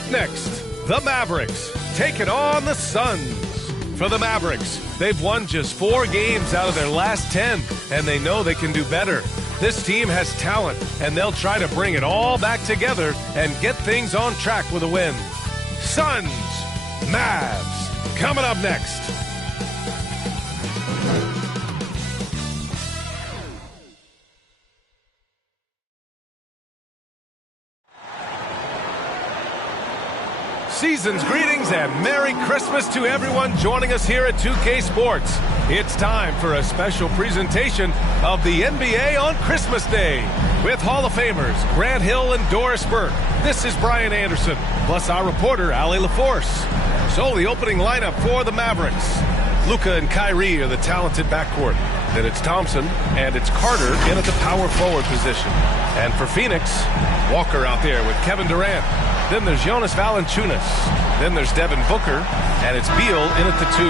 Up next, the Mavericks taking on the Suns. For the Mavericks, they've won just 4 games out of their last 10, and they know they can do better. This team has talent, and they'll try to bring it all back together and get things on track with a win. Suns, Mavs, coming up next. Season's greetings and Merry Christmas to everyone joining us here at 2K Sports. It's time for a special presentation of the NBA on Christmas Day with Hall of Famers Grant Hill and Doris Burke. This is Brian Anderson, plus our reporter, Allie LaForce. So the opening lineup for the Mavericks. Luka and Kyrie are the talented backcourt. Then it's Thompson and it's Carter in at the power forward position. And for Phoenix, Walker out there with Kevin Durant. Then there's Jonas Valanciunas. Then there's Devin Booker. And it's Beal in at the 2.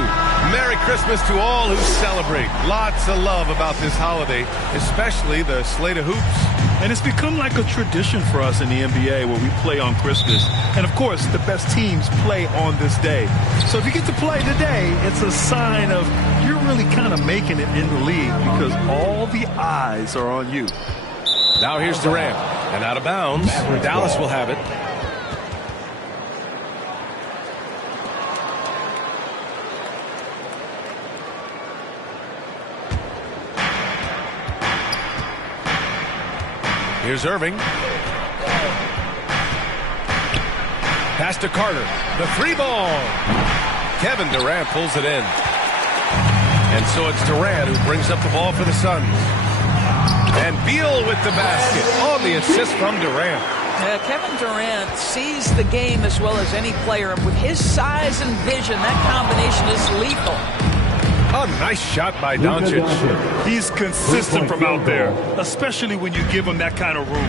Merry Christmas to all who celebrate. Lots of love about this holiday, especially the slate of hoops. And it's become like a tradition for us in the NBA where we play on Christmas. And, of course, the best teams play on this day. So if you get to play today, it's a sign of you're really kind of making it in the league because all the eyes are on you. Now here's Durant. And out of bounds, Dallas will have it. Here's Irving. Pass to Carter. The 3-ball. Kevin Durant pulls it in. And so it's Durant who brings up the ball for the Suns. And Beal with the basket on the assist from Durant. Kevin Durant sees the game as well as any player. With his size and vision, that combination is lethal. A nice shot by Doncic. He's consistent from out there, especially when you give him that kind of room.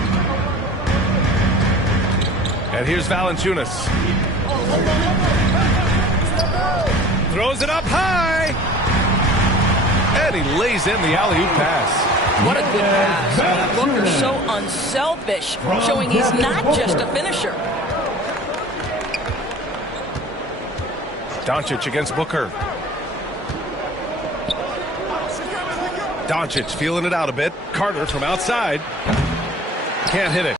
And here's Valanciunas. Throws it up high. And he lays in the alley-oop pass. What a good pass. Booker's so unselfish, showing he's not just a finisher. Doncic against Booker. Doncic feeling it out a bit. Carter from outside. Can't hit it.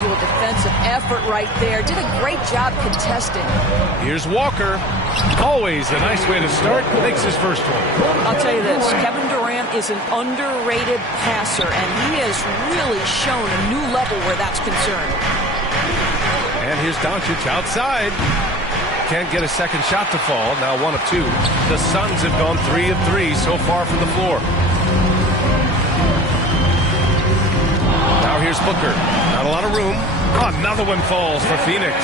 Defensive effort right there. Did a great job contesting. Here's Walker. Always a nice way to start. Makes his first one. I'll tell you this. Kevin Durant is an underrated passer, and he has really shown a new level where that's concerned. And here's Doncic outside. Can't get a second shot to fall. Now 1 of 2. The Suns have gone 3 of 3 so far from the floor. Now here's Booker. Not a lot of room. Another one falls for Phoenix.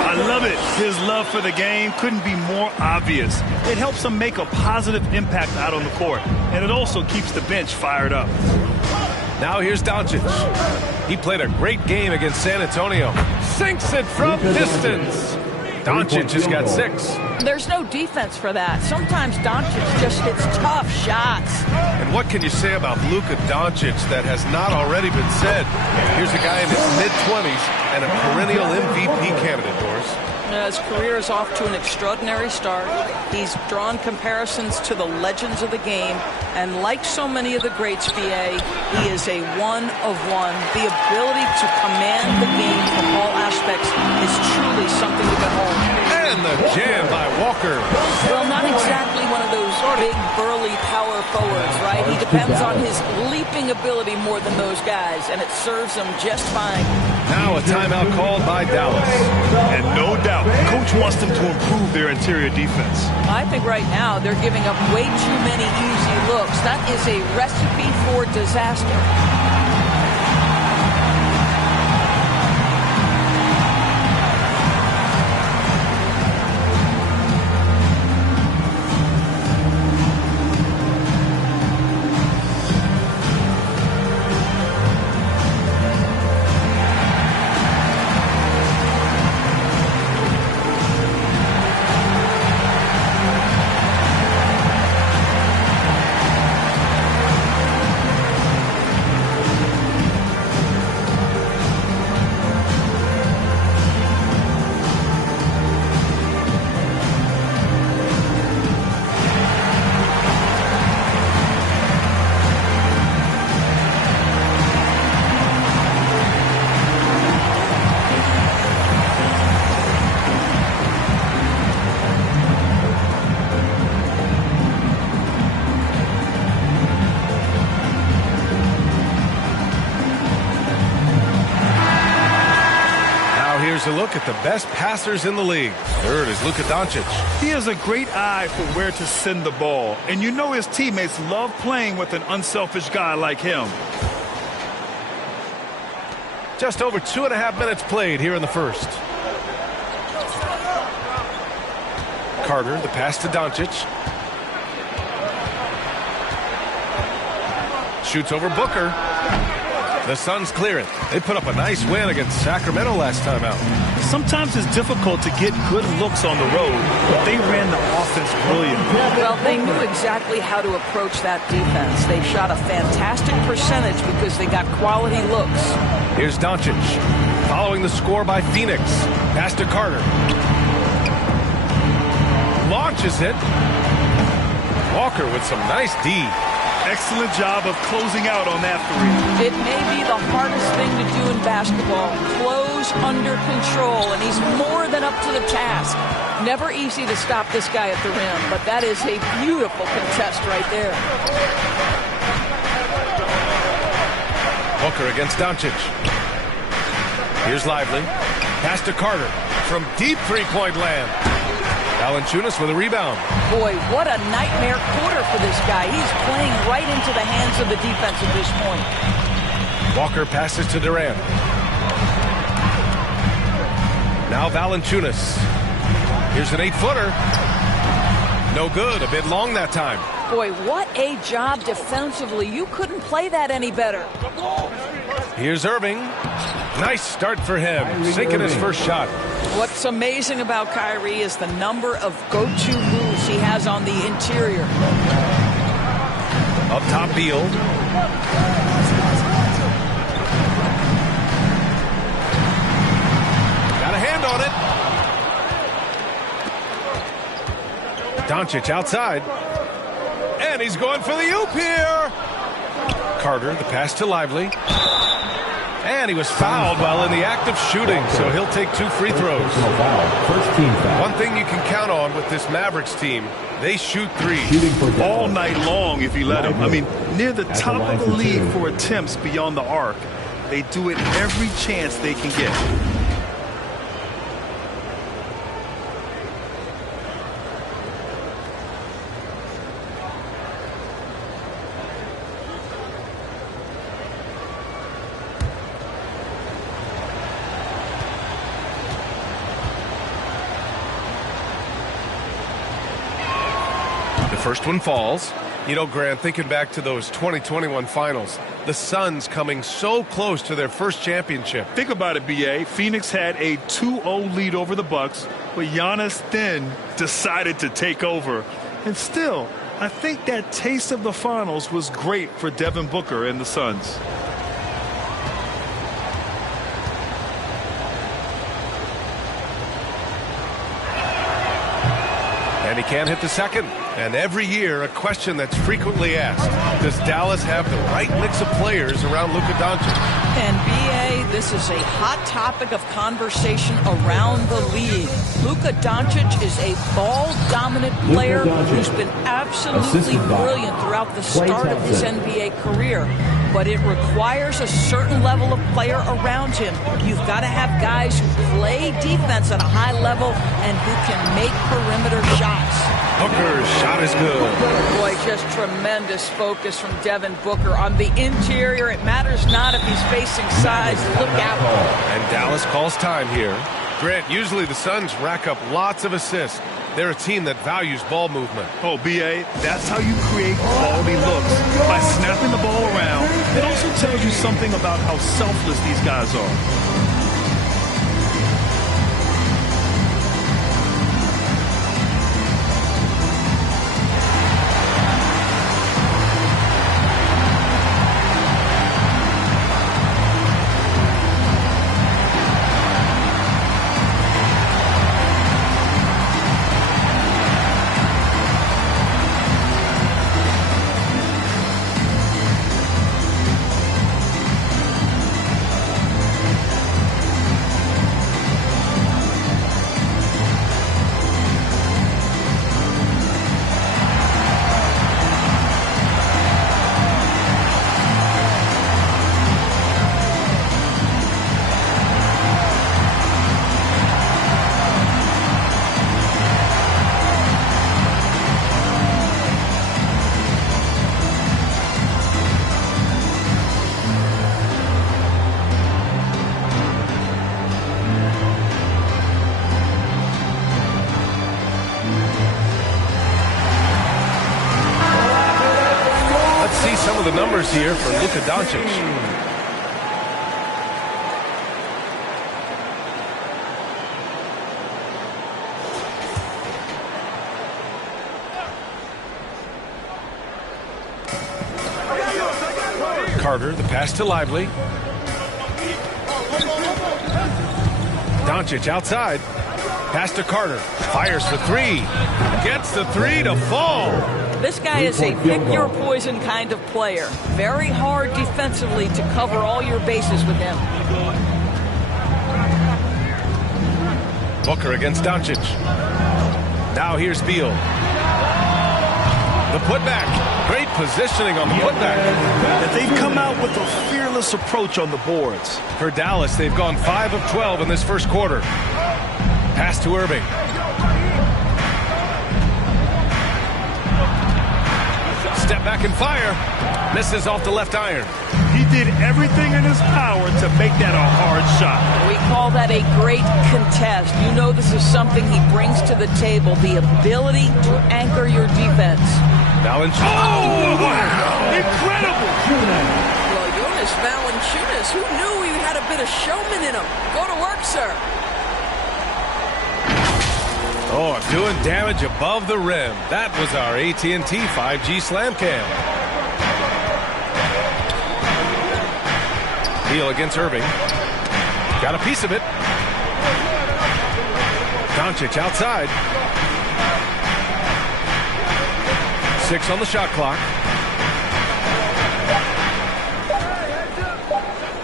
I love it. His love for the game couldn't be more obvious. It helps him make a positive impact out on the court. And it also keeps the bench fired up. Now here's Doncic. He played a great game against San Antonio. Sinks it from distance. Doncic has got 6. There's no defense for that. Sometimes Doncic just hits tough shots. And what can you say about Luka Doncic that has not already been said? Here's a guy in his mid-20s and a perennial MVP candidate, Doris. His career is off to an extraordinary start. He's drawn comparisons to the legends of the game. And like so many of the greats, BA, he is a one of one. The ability to command the game from all aspects is truly something to behold. And the jam by Walker. Well, not exactly one of those big, burly power forwards, right? He depends on his leaping ability more than those guys, and it serves him just fine. Now a timeout called by Dallas. And no doubt, Coach wants them to improve their interior defense. I think right now they're giving up way too many easy looks. That is a recipe for disaster. Here's a look at the best passers in the league. Third is Luka Doncic. He has a great eye for where to send the ball, and you know his teammates love playing with an unselfish guy like him. Just over 2.5 minutes played here in the first. Carter, the pass to Doncic. Shoots over Booker. The Suns clear it. They put up a nice win against Sacramento last time out. Sometimes it's difficult to get good looks on the road, but they ran the offense brilliantly. Well, they knew exactly how to approach that defense. They shot a fantastic percentage because they got quality looks. Here's Doncic, following the score by Phoenix. Pass to Carter. Launches it. Walker with some nice D. Excellent job of closing out on that three. It may be the hardest thing to do in basketball. Close under control, and he's more than up to the task. Never easy to stop this guy at the rim, but that is a beautiful contest right there. Booker against Doncic. Here's Lively. Pass to Carter from deep three-point land. Valanciunas with a rebound. Boy, what a nightmare quarter for this guy. He's playing right into the hands of the defense at this point. Walker passes to Durant. Now Valanciunas. Here's an 8-footer. No good. A bit long that time. Boy, what a job defensively. You couldn't play that any better. Here's Irving. Nice start for him. Sinking his first shot. What's amazing about Kyrie is the number of go-to moves he has on the interior. Up top, Beal. Got a hand on it. Doncic outside. And he's going for the oop here. Carter, the pass to Lively. And he was fouled while in the act of shooting, so he'll take 2 free throws. One thing you can count on with this Mavericks team, they shoot threes. All night long if you let them. I mean, near the top of the league for attempts beyond the arc. They do it every chance they can get. First one falls. You know, Grant, thinking back to those 2021 finals, the Suns coming so close to their first championship. Think about it, B.A. Phoenix had a 2-0 lead over the Bucks, but Giannis then decided to take over. And still, I think that taste of the finals was great for Devin Booker and the Suns. And he can't hit the second. And every year, a question that's frequently asked, does Dallas have the right mix of players around Luka Doncic? And B.A., this is a hot topic of conversation around the league. Luka Doncic is a ball-dominant player who's been absolutely brilliant throughout the start of his NBA career. But it requires a certain level of player around him. You've got to have guys who play defense at a high level and who can make perimeter shots. Booker's shot is good. Boy, just tremendous focus from Devin Booker. On the interior, it matters not if he's facing sides. Look out. And Dallas calls time here. Grant, usually the Suns rack up lots of assists. They're a team that values ball movement. Oh, B.A., that's how you create quality looks. By snapping the ball around, it also tells you something about how selfless these guys are. the numbers here for Luka Doncic. Carter, the pass to Lively. Doncic outside. Pass to Carter. Fires for three. Gets the three to fall. This guy is a pick-your-poison kind of player. Very hard defensively to cover all your bases with him. Booker against Doncic. Now here's Beal. The putback. Great positioning on the putback. And they've come out with a fearless approach on the boards. For Dallas, they've gone 5 of 12 in this first quarter. Pass to Irving. Step back and fire. Misses off the left iron. He did everything in his power to make that a hard shot. We call that a great contest. You know this is something he brings to the table, the ability to anchor your defense. Now in Incredible! Well, Jonas Valanciunas, who knew he had a bit of showman in him? Go to work, sir. Oh, doing damage above the rim. That was our AT&T 5G Slam Cam. Beal against Irving. Got a piece of it. Doncic outside. 6 on the shot clock.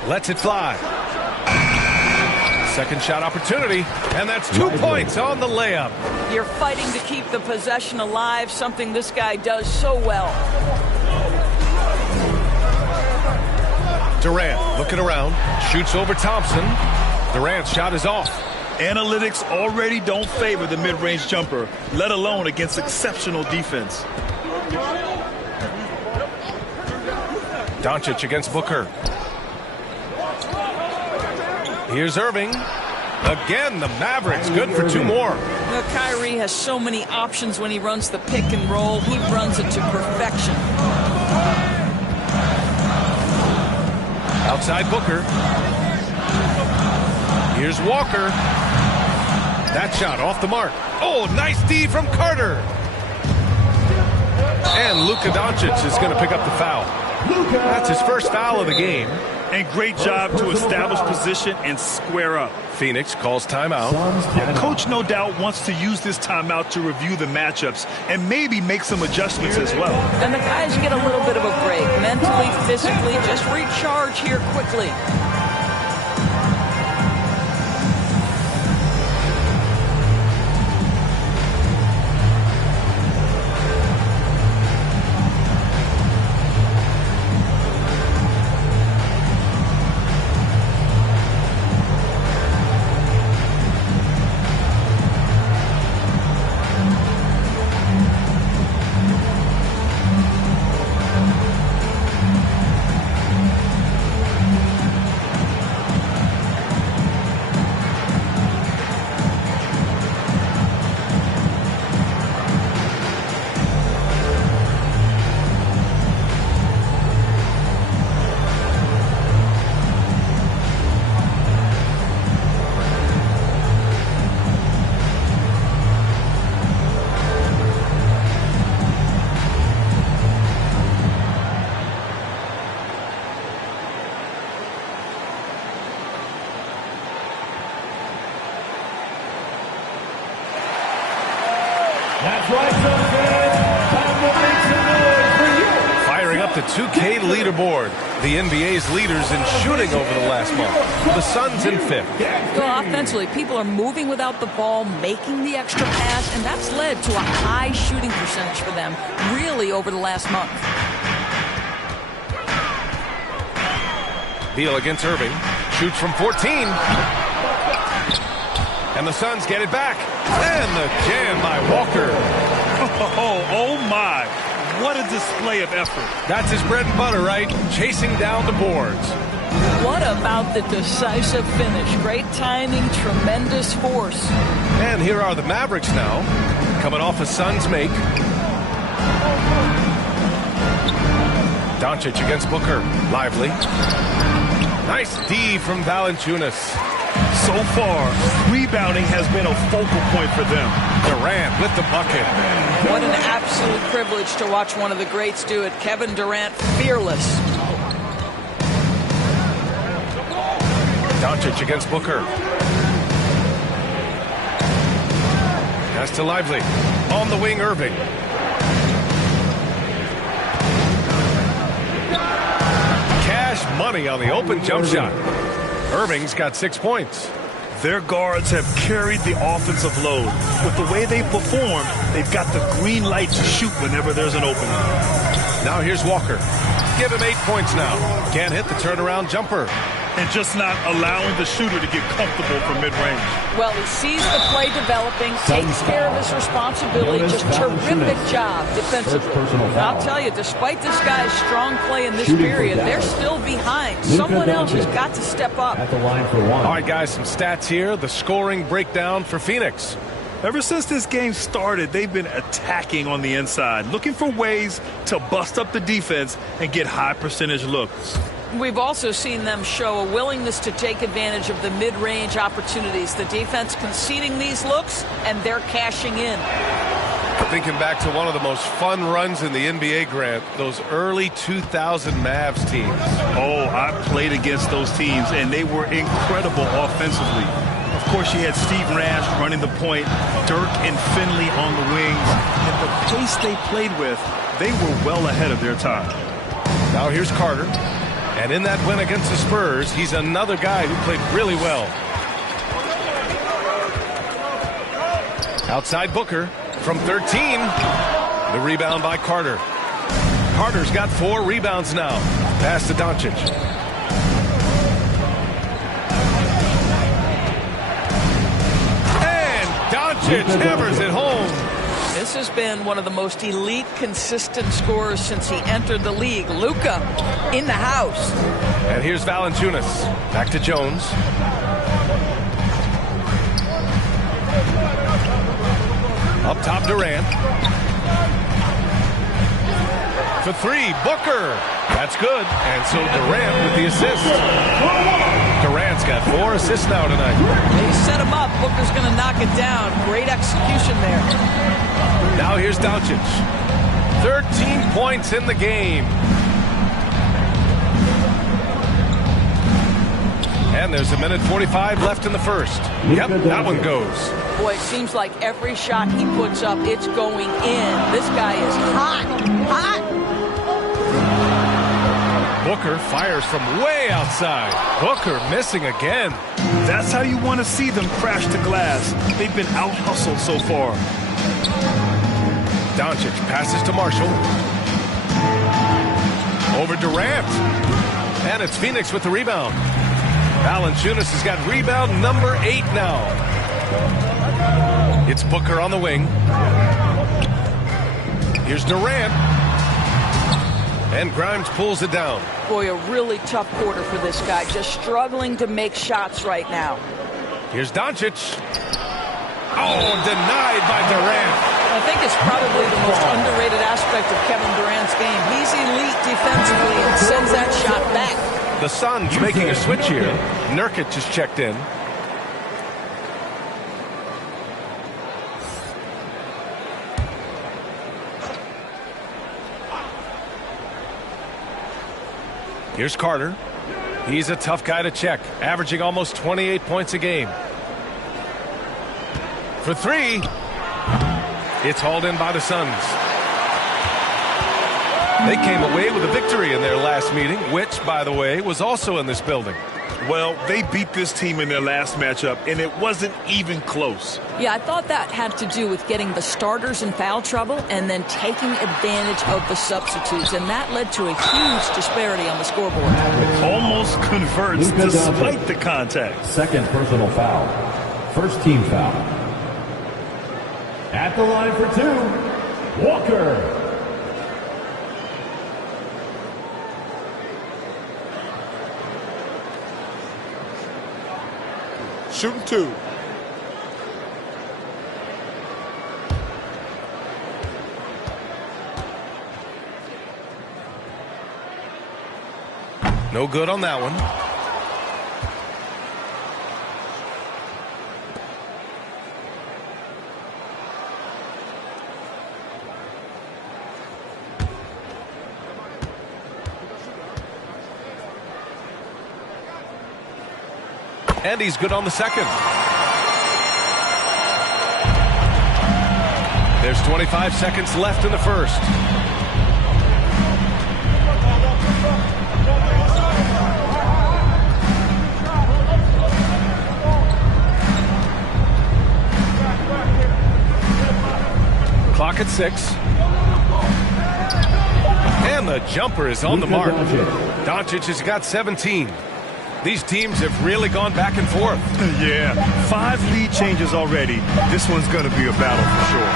Lets it fly. Second shot opportunity, and that's 2 points on the layup. You're fighting to keep the possession alive, something this guy does so well. Durant looking around, shoots over Thompson. Durant's shot is off. Analytics already don't favor the mid-range jumper, let alone against exceptional defense. Doncic against Booker. Here's Irving. Again, the Mavericks good for 2 more. Now, Kyrie has so many options when he runs the pick and roll. He runs it to perfection. Outside Booker. Here's Walker. That shot off the mark. Oh, nice D from Carter. And Luka Doncic is going to pick up the foul. That's his first foul of the game. And great job to establish position and square up. Phoenix calls timeout. Coach no doubt wants to use this timeout to review the matchups and maybe make some adjustments as well. And the guys get a little bit of a break, mentally, physically, just recharge here quickly. Firing up the 2K leaderboard. The NBA's leaders in shooting over the last month. The Suns in 5th. Well, offensively, people are moving without the ball, making the extra pass, and that's led to a high shooting percentage for them, really, over the last month. Beal against Irving. Shoots from 14. And the Suns get it back. And the jam by Walker. Oh my. What a display of effort. That's his bread and butter, right? Chasing down the boards. What about the decisive finish? Great timing, tremendous force. And here are the Mavericks now, coming off a Suns make. Doncic against Booker. Lively. Nice D from Valanciunas. So far, rebounding has been a focal point for them. Durant with the bucket. What an absolute privilege to watch one of the greats do it. Kevin Durant, fearless. Doncic against Booker. Pass to Lively. On the wing, Irving. Cash money on the open jump shot. Irving's got 6 points. Their guards have carried the offensive load. With the way they perform, they've got the green light to shoot whenever there's an opening. Now here's Walker. Give him 8 points now. Can't hit the turnaround jumper. And just not allowing the shooter to get comfortable from mid-range. Well, he sees the play developing, takes care of his responsibility. Just terrific job defensively. And I'll tell you, despite this guy's strong play in this period, they're still behind. Someone else has got to step up. At the line for one. All right, guys, some stats here. The scoring breakdown for Phoenix. Ever since this game started, they've been attacking on the inside, looking for ways to bust up the defense and get high percentage looks. We've also seen them show a willingness to take advantage of the mid-range opportunities. The defense conceding these looks, and they're cashing in. Thinking back to one of the most fun runs in the NBA, Grant, those early 2000 Mavs teams. Oh, I played against those teams, and they were incredible offensively. Of course, you had Steve Nash running the point, Dirk and Finley on the wings, and the pace they played with, they were well ahead of their time. Now here's Carter. And in that win against the Spurs, he's another guy who played really well. Outside Booker from 13. The rebound by Carter. Carter's got 4 rebounds now. Pass to Doncic. And Doncic hammers it home. This has been one of the most elite, consistent scorers since he entered the league. Luka in the house. And here's Valanciunas. Back to Jones. Up top, Durant. For 3, Booker. That's good. And so Durant with the assist. Durant's got 4 assists now tonight. They set him up. Booker's going to knock it down. Great execution there. Now here's Doncic. 13 points in the game. And there's a minute 45 left in the first. Yep, that one goes. Boy, it seems like every shot he puts up, it's going in. This guy is hot, hot. Booker fires from way outside. Booker missing again. That's how you want to see them crash the glass. They've been out-hustled so far. Doncic passes to Marshall. Over Durant. And it's Phoenix with the rebound. Valanciunas has got rebound number 8 now. It's Booker on the wing. Here's Durant. And Grimes pulls it down. Boy, a really tough quarter for this guy. Just struggling to make shots right now. Here's Doncic. Oh, denied by Durant. I think it's probably the most underrated aspect of Kevin Durant's game. He's elite defensively and sends that shot back. The Suns making a switch here. Nurkic just checked in. Here's Carter. He's a tough guy to check, averaging almost 28 points a game. For 3. It's hauled in by the Suns. They came away with a victory in their last meeting, which, by the way, was also in this building. Well, they beat this team in their last matchup, and it wasn't even close. Yeah, I thought that had to do with getting the starters in foul trouble and then taking advantage of the substitutes, and that led to a huge disparity on the scoreboard. Almost converts despite the contact. Second personal foul. First team foul. At the line for 2, Walker. Shooting 2. No good on that one. And he's good on the second. There's 25 seconds left in the first. Clock at 6. And the jumper is on the mark. Doncic has got 17. These teams have really gone back and forth. Yeah, 5 lead changes already. This one's going to be a battle for sure.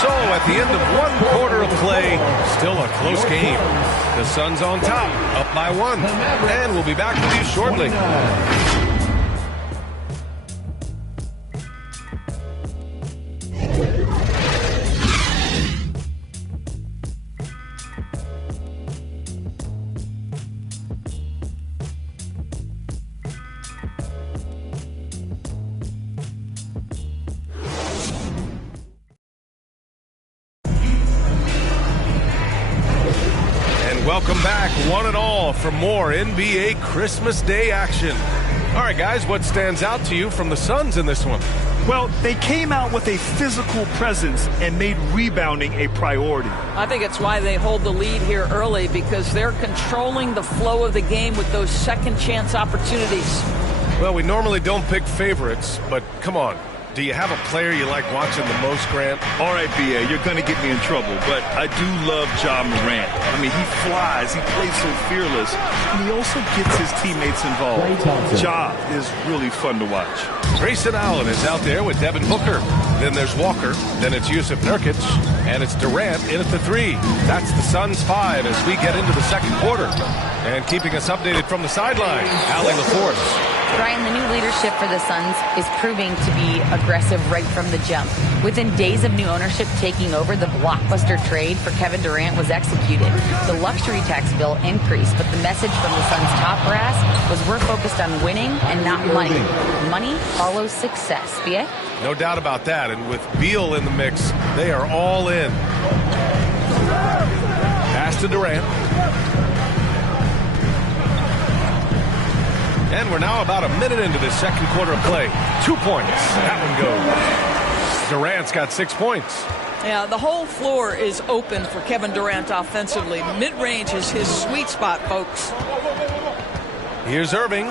So at the end of 1 quarter of play, still a close game. The Suns on top, up by 1. And we'll be back with you shortly. Welcome back, one and all, for more NBA Christmas Day action. All right, guys, what stands out to you from the Suns in this one? Well, they came out with a physical presence and made rebounding a priority. I think it's why they hold the lead here early, because they're controlling the flow of the game with those second chance opportunities. Well, we normally don't pick favorites, but come on. Do you have a player you like watching the most, Grant? All right, B.A., you're going to get me in trouble, but I do love Ja Morant. I mean, he flies, he plays so fearless, and he also gets his teammates involved. Ja is really fun to watch. Grayson Allen is out there with Devin Booker. Then there's Walker. Then it's Jusuf Nurkic. And it's Durant in at the 3. That's the Suns 5 as we get into the second quarter. And keeping us updated from the sideline, Allie LaForce. Brian, the new leadership for the Suns is proving to be aggressive right from the jump. Within days of new ownership taking over, the blockbuster trade for Kevin Durant was executed. The luxury tax bill increased, but the message from the Suns' top brass was we're focused on winning and not money. Money follows success. B.A.? No doubt about that. And with Beal in the mix, they are all in. Pass to Durant. And we're now about a minute into this second quarter of play. 2 points. That one goes. Durant's got 6 points. Yeah, the whole floor is open for Kevin Durant offensively. Mid-range is his sweet spot, folks. Here's Irving.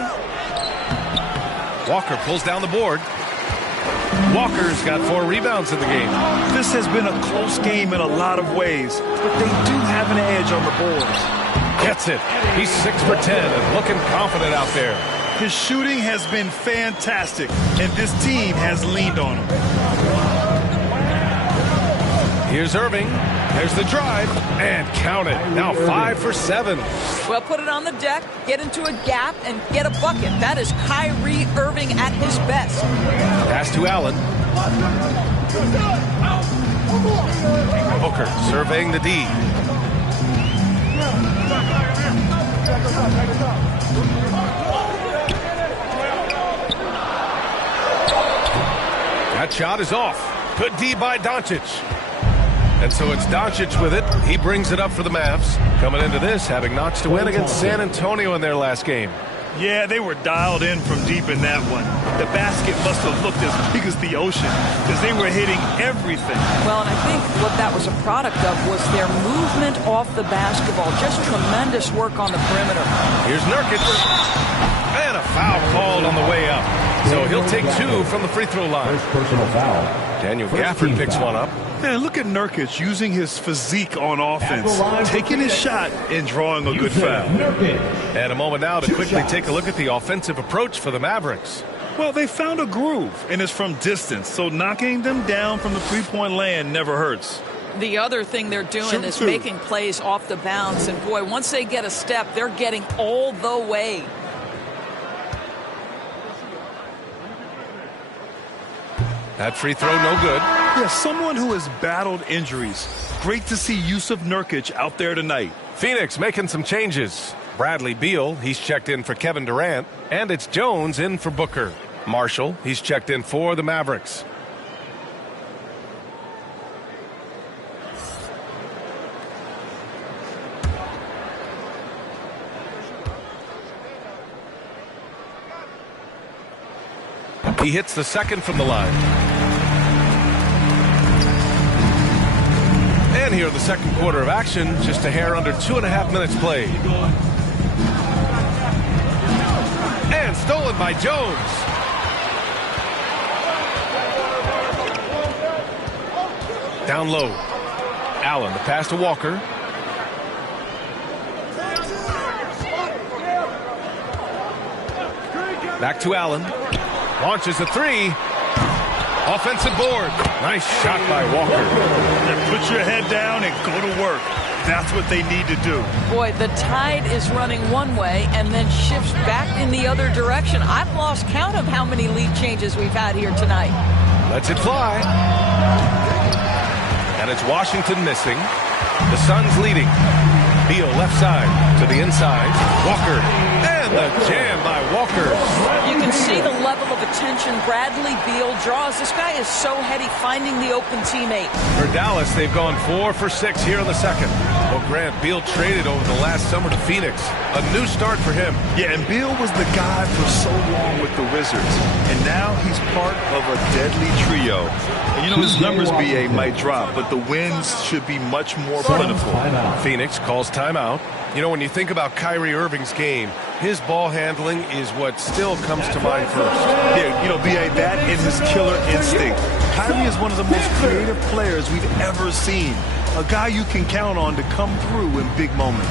Walker pulls down the board. Walker's got 4 rebounds in the game. This has been a close game in a lot of ways, but they do have an edge on the boards. Gets it. He's 6 for 10 and looking confident out there. His shooting has been fantastic, and this team has leaned on him. Here's Irving. There's the drive. And count it. Now 5 for 7. Well, put it on the deck, get into a gap, and get a bucket. That is Kyrie Irving at his best. Pass to Allen. Booker surveying the D. That shot is off. Good D by Doncic. And so it's Doncic with it. He brings it up for the Mavs. Coming into this, having notched a win against San Antonio in their last game. Yeah, they were dialed in from deep in that one. The basket must have looked as big as the ocean because they were hitting everything. Well, and I think what that was a product of was their movement off the basketball. Just tremendous work on the perimeter. Here's Nurkic. And a foul called on the way up. So he'll take 2 from the free throw line. First personal foul. Daniel Gafford picks one up. Man, look at Nurkic using his physique on offense, taking his shot and drawing a good foul. And a moment now to quickly take a look at the offensive approach for the Mavericks. Well, they found a groove, and it's from distance, so knocking them down from the three-point land never hurts. The other thing they're doing is making plays off the bounce, and boy, once they get a step, they're getting all the way. That free throw no good. Yeah, someone who has battled injuries. Great to see Jusuf Nurkic out there tonight. Phoenix making some changes. Bradley Beal, he's checked in for Kevin Durant. And it's Jones in for Booker. Marshall, he's checked in for the Mavericks. He hits the second from the line. And here in the second quarter of action, just a hair under 2.5 minutes played. And stolen by Jones. Down low. Allen, the pass to Walker. Back to Allen. Launches a three. Offensive board. Nice shot by Walker. Put your head down and go to work. That's what they need to do. Boy, the tide is running one way and then shifts back in the other direction. I've lost count of how many lead changes we've had here tonight. Lets it fly. And it's Washington missing. The Suns leading. Beal left side to the inside. Walker. And the jam by Walker. You can see the level of attention Bradley Beal draws. This guy is so heady finding the open teammate. For Dallas, they've gone 4 for 6 here in the second. Well, Grant, Beal traded over the last summer to Phoenix. A new start for him. Yeah, and Beal was the guy for so long with the Wizards. And now he's part of a deadly trio. And you know, his numbers, BA, might drop, but the wins should be much more plentiful. Phoenix calls timeout. You know, when you think about Kyrie Irving's game, his ball handling is what still comes to mind first. Yeah, you know, BA, that and his killer instinct. Kyrie is one of the most creative players we've ever seen. A guy you can count on to come through in big moments.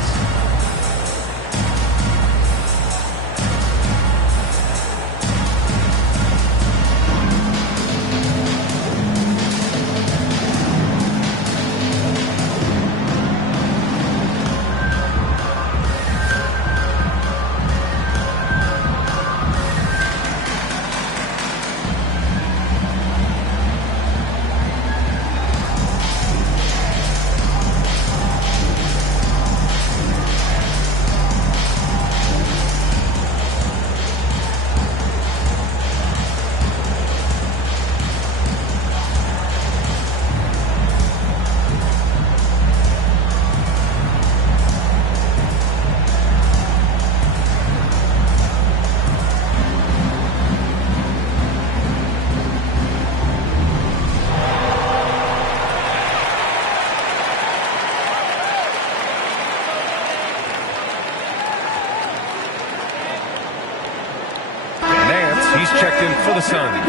Checked in for the Suns.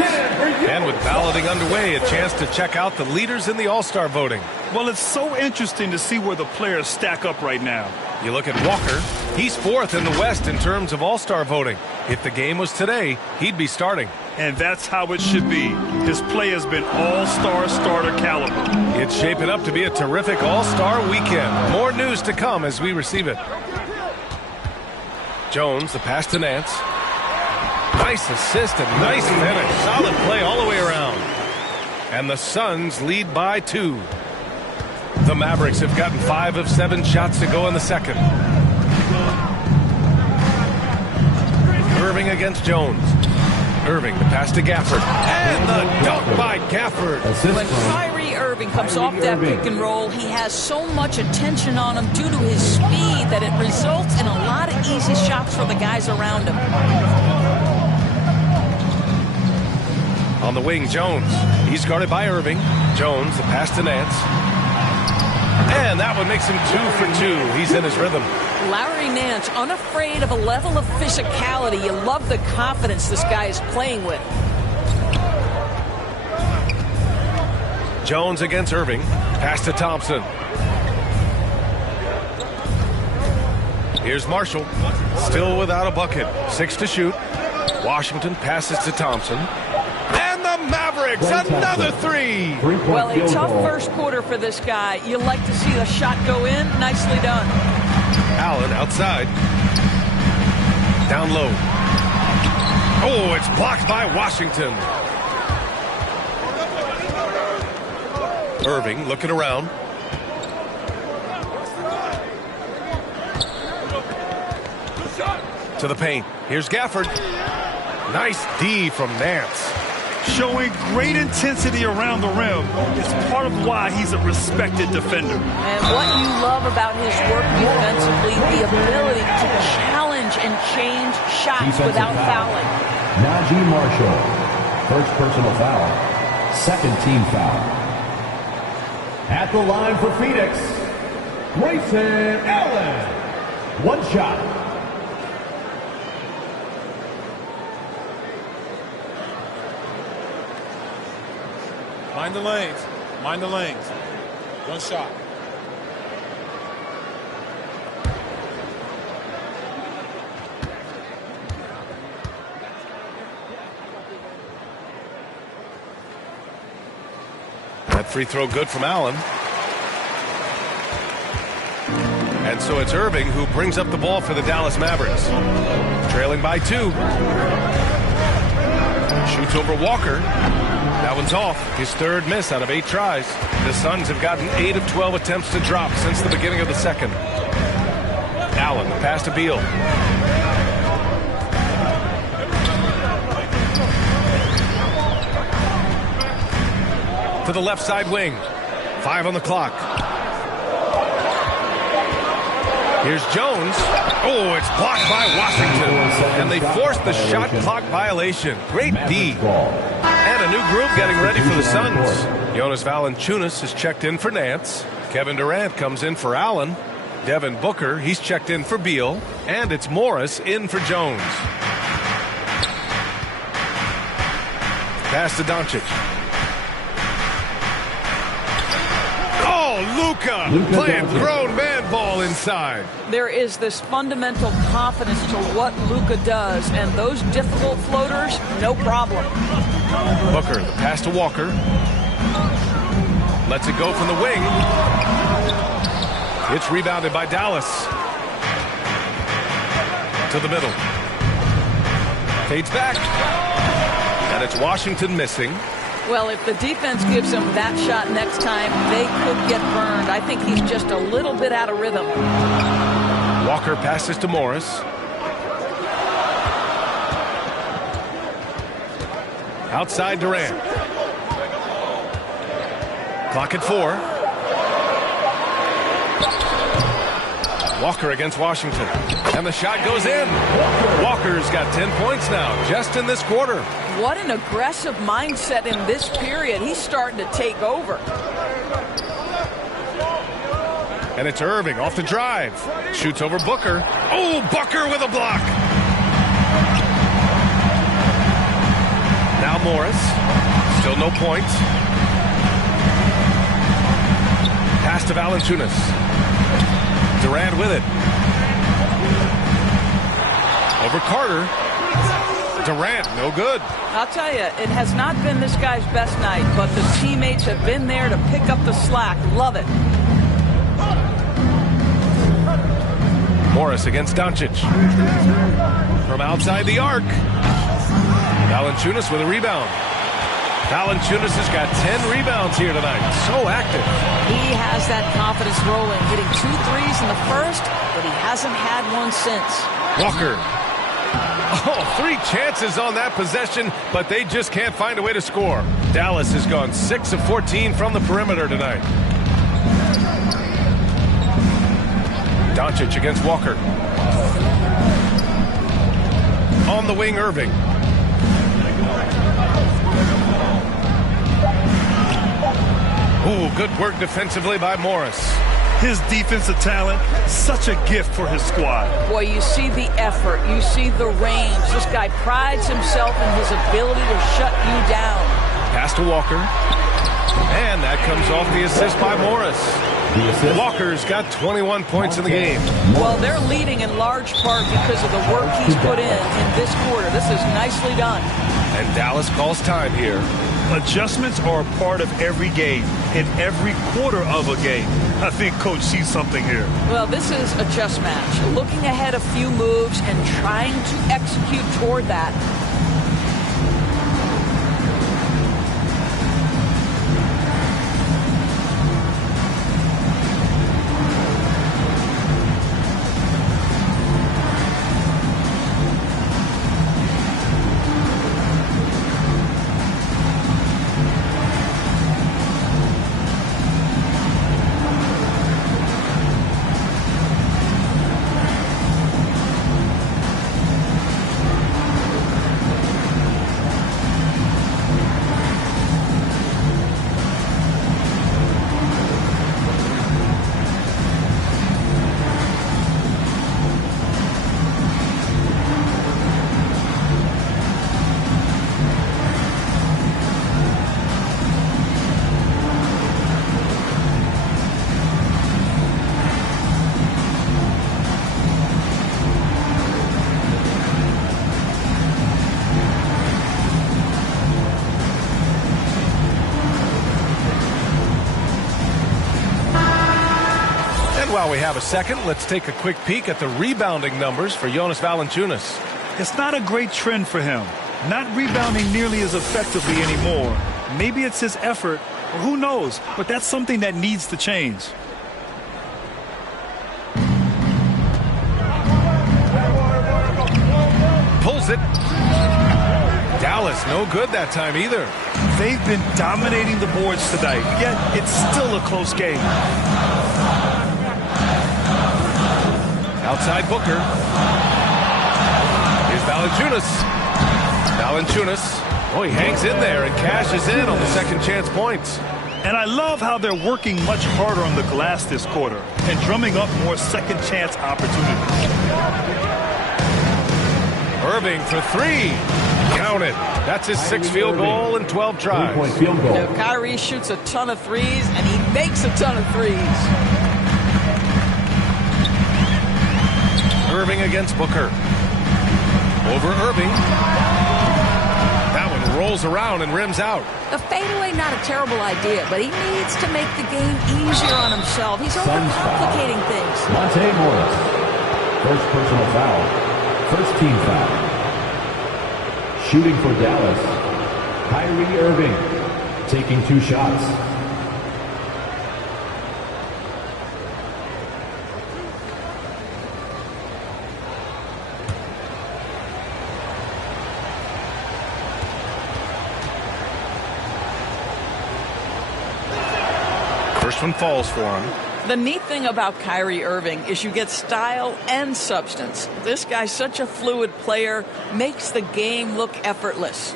And with balloting underway, a chance to check out the leaders in the All-Star voting. Well, it's so interesting to see where the players stack up right now. You look at Walker. He's 4th in the West in terms of All-Star voting. If the game was today, he'd be starting. And that's how it should be. His play has been all-star starter caliber. It's shaping up to be a terrific All-Star weekend. More news to come as we receive it. Jones, the pass to Nance. Nice assist and nice finish. Solid play all the way around. And the Suns lead by 2. The Mavericks have gotten 5 of 7 shots to go in the second. Irving against Jones. Irving, the pass to Gafford. And the dunk by Gafford. When Kyrie Irving comes off that pick and roll, he has so much attention on him due to his speed that it results in a lot of easy shots for the guys around him. On the wing, Jones. He's guarded by Irving. Jones, the pass to Nance. And that one makes him 2 for 2. He's in his rhythm. Larry Nance, unafraid of a level of physicality. You love the confidence this guy is playing with. Jones against Irving. Pass to Thompson. Here's Marshall. Still without a bucket. 6 to shoot. Washington passes to Thompson. Mavericks, another 3. Well, a tough first quarter for this guy. You like to see the shot go in. Nicely done. Allen outside. Down low. Oh, it's blocked by Washington. Irving looking around. To the paint. Here's Gafford. Nice D from Nance. Showing great intensity around the rim. It's part of why he's a respected defender. And what you love about his work defensively, the ability to challenge and change shots Defensive without foul. fouling. Najee Marshall. First personal foul. Second team foul. At the line for Phoenix, Grayson Allen. One shot. Mind the lanes. Mind the lanes. One shot. That free throw good from Allen. And so it's Irving who brings up the ball for the Dallas Mavericks. Trailing by 2. Shoots over Walker. That one's off. His third miss out of 8 tries. The Suns have gotten 8 of 12 attempts to drop since the beginning of the second. Allen, the pass to Beal. To the left side wing. 5 on the clock. Here's Jones. Oh, it's blocked by Washington. And they forced the shot clock violation. Great D. And a new group getting ready for the Suns. Jonas Valanciunas is checked in for Nance. Kevin Durant comes in for Allen. Devin Booker, he's checked in for Beal. And it's Morris in for Jones. Pass to Doncic. Luka playing grown man ball inside. There is this fundamental confidence to what Luka does, and those difficult floaters, no problem. Booker, the pass to Walker. Lets it go from the wing. It's rebounded by Dallas. To the middle. Fades back. And it's Washington missing. Well, if the defense gives him that shot next time, they could get burned. I think he's just a little bit out of rhythm. Walker passes to Morris. Outside Durant. Clock at 4. Walker against Washington. And the shot goes in. Walker's got 10 points now, just in this quarter. What an aggressive mindset in this period. He's starting to take over. And it's Irving off the drive. Shoots over Booker. Oh, Booker with a block. Now Morris. Still no points. Pass to Valanciunas. Durant with it. Over Carter. Durant, no good. I'll tell you, it has not been this guy's best night, but the teammates have been there to pick up the slack. Love it. Morris against Doncic. From outside the arc. Valanciunas with a rebound. Valanciunas has got 10 rebounds here tonight. So active. He has that confidence rolling, hitting 2 threes in the first, but he hasn't had one since. Walker. Oh, 3 chances on that possession, but they just can't find a way to score. Dallas has gone 6 of 14 from the perimeter tonight. Doncic against Walker. On the wing, Irving. Ooh, good work defensively by Morris. His defensive talent, such a gift for his squad. Boy, you see the effort. You see the range. This guy prides himself in his ability to shut you down. Pass to Walker. And that comes off the assist by Morris. Walker's got 21 points in the game. Well, they're leading in large part because of the work he's put in this quarter. This is nicely done. And Dallas calls time here. Adjustments are a part of every game, in every quarter of a game. I think Coach sees something here. Well, this is a chess match. Looking ahead a few moves and trying to execute toward that. While we have a second, let's take a quick peek at the rebounding numbers for Jonas Valanciunas. It's not a great trend for him. Not rebounding nearly as effectively anymore. Maybe it's his effort, or who knows, but that's something that needs to change. Pulls it. Dallas, no good that time either. They've been dominating the boards tonight, yet it's still a close game. Outside Booker. Here's Valanciunas. Valanciunas. Oh, he hangs in there and cashes in on the second chance points. And I love how they're working much harder on the glass this quarter and drumming up more second chance opportunities. Irving for three. Count it. That's his sixth field goal in 12 tries. Three-point field goal. You know, Kyrie shoots a ton of threes, and he makes a ton of threes. Irving against Booker. Over Irving. That one rolls around and rims out. A fadeaway, not a terrible idea, but he needs to make the game easier on himself. He's overcomplicating things. Monte Morris. First personal foul. First team foul. Shooting for Dallas, Kyrie Irving, taking 2 shots. First one falls for him. The neat thing about Kyrie Irving is you get style and substance. This guy's such a fluid player, makes the game look effortless.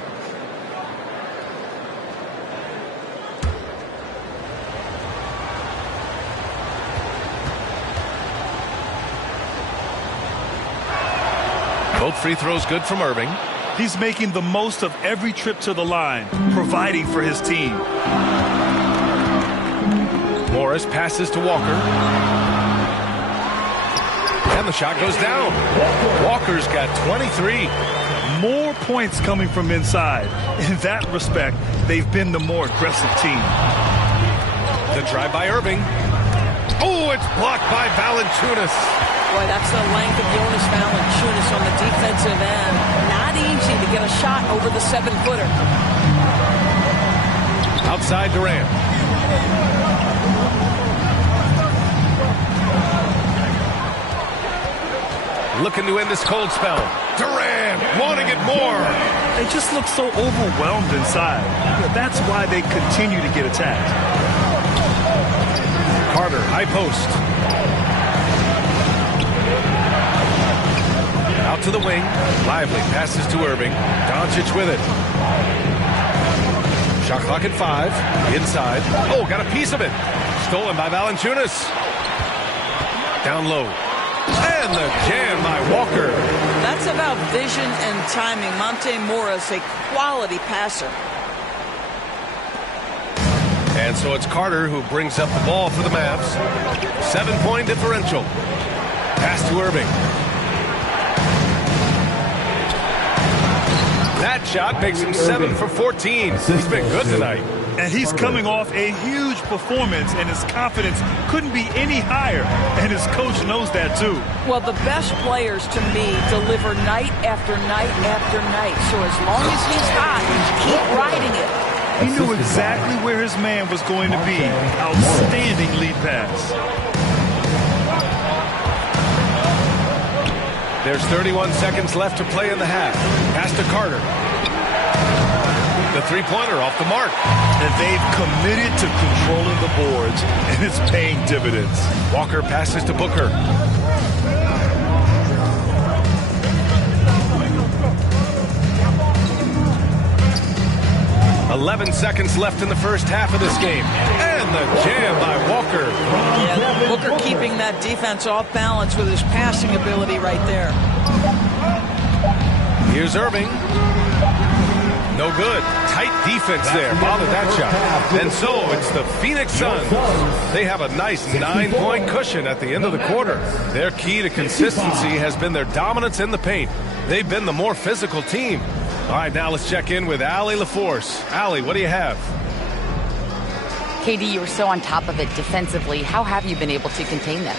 Both free throws good from Irving. He's making the most of every trip to the line, providing for his team. Morris passes to Walker. And the shot goes down. Walker's got 23. More points coming from inside. In that respect, they've been the more aggressive team. The drive by Irving. Oh, it's blocked by Valanciunas. Boy, that's the length of Jonas Valanciunas on the defensive end. Not easy to get a shot over the 7-footer. Outside Durant. Looking to end this cold spell. Durant wanting it more. They just look so overwhelmed inside. That's why they continue to get attacked. Carter, high post. Out to the wing. Lively passes to Irving. Doncic with it. Shot clock at 5. Inside. Oh, got a piece of it. Stolen by Valanciunas. Down low. And the jam by Walker. That's about vision and timing. Monte Morris, a quality passer. And so it's Carter who brings up the ball for the Mavs. 7-point differential. Pass to Irving. That shot makes him 7 for 14. He's been good tonight. And he's coming off a huge performance, and his confidence couldn't be any higher. And his coach knows that, too. Well, the best players, to me, deliver night after night after night. So as long as he's hot, keep riding it. He knew exactly where his man was going to be. Outstanding lead pass. There's 31 seconds left to play in the half. Pass to Carter. The three-pointer off the mark. And they've committed to controlling the boards, and it's paying dividends. Walker passes to Booker. "11 seconds left in the first half of this game. And the jam by Walker. Yeah, Booker keeping that defense off balance with his passing ability right there. Here's Irving. No good. Tight defense there. Bothered that shot. And so it's the Phoenix Suns. They have a nice 9-point cushion at the end of the quarter. Their key to consistency has been their dominance in the paint. They've been the more physical team. All right, now let's check in with Allie LaForce. Allie, what do you have? KD, you were so on top of it defensively. How have you been able to contain them?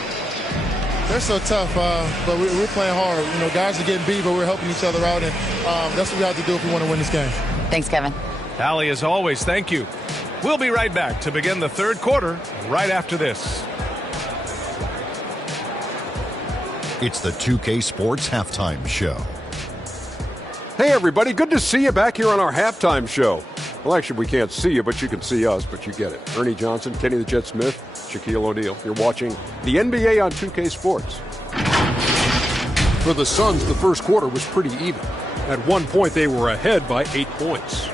They're so tough, but we're playing hard. You know, guys are getting beat, but we're helping each other out, and that's what we have to do if we want to win this game. Thanks, Kevin. Allie, as always, thank you. We'll be right back to begin the third quarter right after this. It's the 2K Sports Halftime Show. Hey, everybody. Good to see you back here on our halftime show. Well, actually, we can't see you, but you can see us, but you get it. Ernie Johnson, Kenny the Jet Smith, Shaquille O'Neal. You're watching the NBA on 2K Sports. For the Suns, the first quarter was pretty even. At one point, they were ahead by 8 points.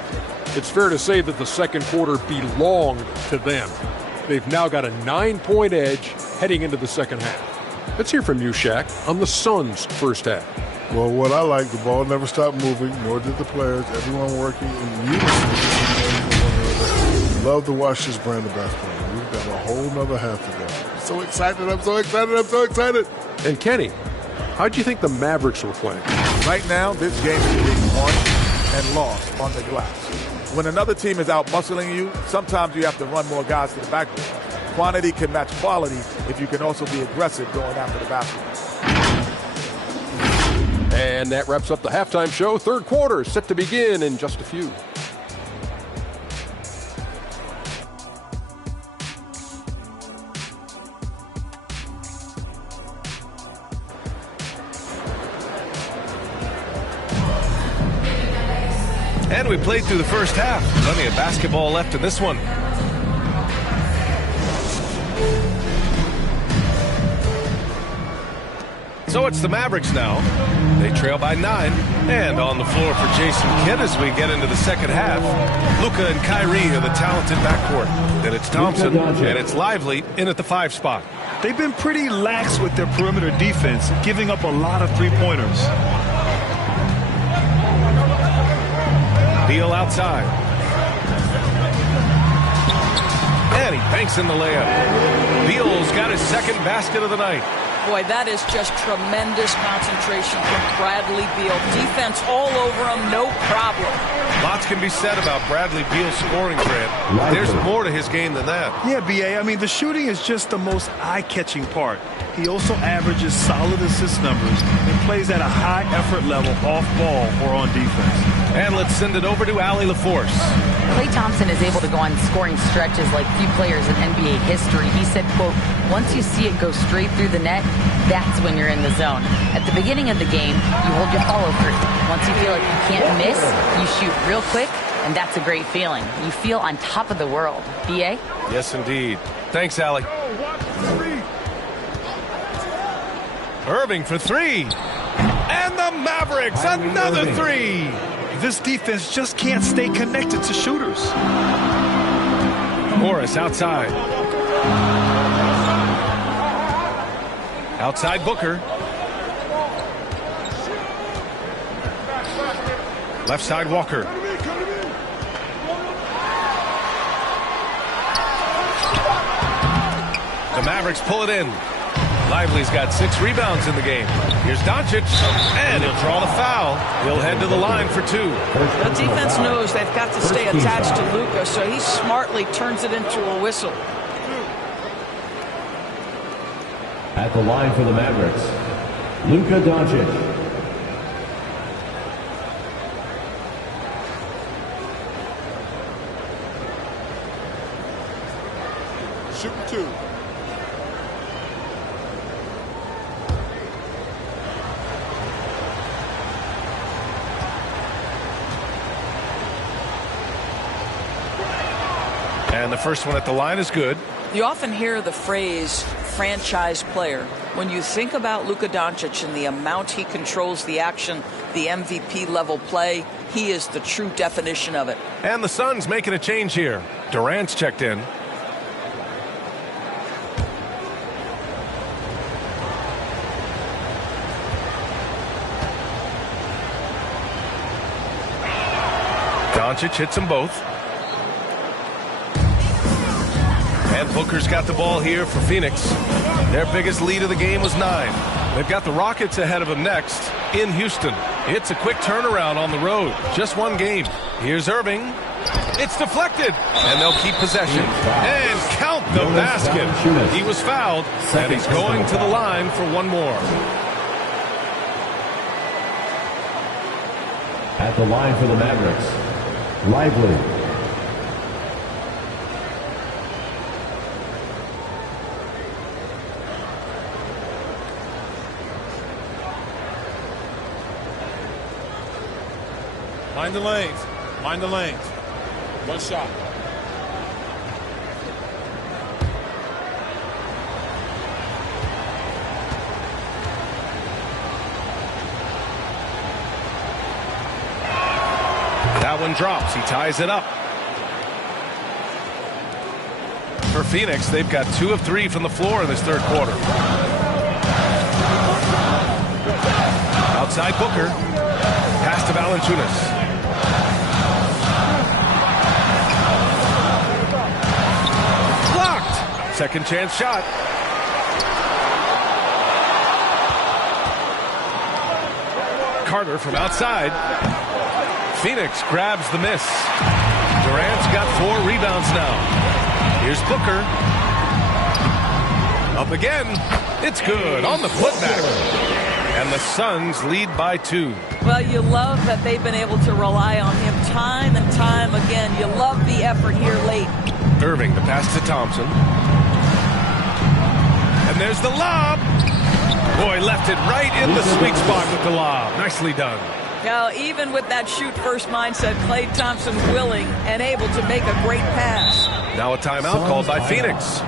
It's fair to say that the second quarter belonged to them. They've now got a 9-point edge heading into the second half. Let's hear from you, Shaq, on the Suns' first half. Well, what I like, the ball never stopped moving, nor did the players. Everyone working in unison. Love to watch this brand of basketball. We've got a whole nother half to go. So excited, I'm so excited, I'm so excited. And Kenny, how'd you think the Mavericks were playing? Right now, this game is being won and lost on the glass. When another team is out muscling you, sometimes you have to run more guys to the backboard. Quantity can match quality if you can also be aggressive going after the basketball. And that wraps up the halftime show. Third quarter set to begin in just a few. And we played through the first half. Plenty of basketball left in this one. So it's the Mavericks now. They trail by 9. And on the floor for Jason Kidd as we get into the second half. Luka and Kyrie are the talented backcourt. Then it's Thompson and it's Lively in at the 5 spot. They've been pretty lax with their perimeter defense, giving up a lot of three-pointers. Beal outside. And he banks in the layup. Beal's got his second basket of the night. Boy, that is just tremendous concentration from Bradley Beal. Defense all over him, no problem. Lots can be said about Bradley Beal's scoring, Grant. There's more to his game than that. Yeah, B.A., I mean, the shooting is just the most eye-catching part. He also averages solid assist numbers and plays at a high effort level off ball or on defense. And let's send it over to Allie LaForce. Klay Thompson is able to go on scoring stretches like few players in NBA history. He said, quote, once you see it go straight through the net, that's when you're in the zone. At the beginning of the game, you hold your follow-through. Once you feel like you can't miss, you shoot real quick, and that's a great feeling. You feel on top of the world. B.A.? Yes, indeed. Thanks, Allie. Irving for 3. And the Mavericks, another 3. This defense just can't stay connected to shooters. Morris outside. Outside Booker. Left side Walker. The Mavericks pull it in. Lively's got 6 rebounds in the game. Here's Doncic, and he'll draw the foul. He'll head to the line for 2. The defense knows they've got to stay attached to Luka, so he smartly turns it into a whistle. At the line for the Mavericks, Luka Doncic. Shooting 2. And the first one at the line is good. You often hear the phrase franchise player. When you think about Luka Doncic and the amount he controls the action, the MVP level play, he is the true definition of it. And the Suns making a change here. Durant's checked in. Doncic hits them both. And Booker's got the ball here for Phoenix. Their biggest lead of the game was 9. They've got the Rockets ahead of them next in Houston. It's a quick turnaround on the road. Just one game. Here's Irving. It's deflected, and they'll keep possession. And count the basket. He was fouled, and he's going to the line for one more. At the line for the Mavericks, Lively. Mind the lanes. Mind the lanes. One shot. That one drops. He ties it up. For Phoenix, they've got 2 of 3 from the floor in this third quarter. Outside Booker. Pass to Valanciunas. Second chance shot. Carter from outside. Phoenix grabs the miss. Durant's got 4 rebounds now. Here's Booker. Up again. It's good on the putback. And the Suns lead by 2. Well, you love that they've been able to rely on him time and time again. You love the effort here late. Irving, the pass to Thompson. And there's the lob. Boy, left it right in the sweet spot with the lob. Nicely done. Now, even with that shoot-first mindset, Klay Thompson willing and able to make a great pass. Now a timeout called by Phoenix.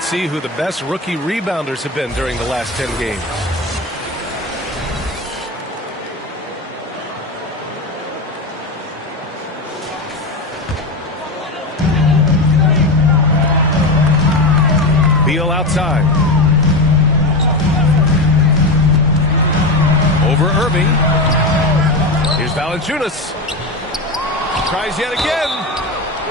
See who the best rookie rebounders have been during the last 10 games. Beal outside. Over Irving. Here's Valanciunas. Tries yet again.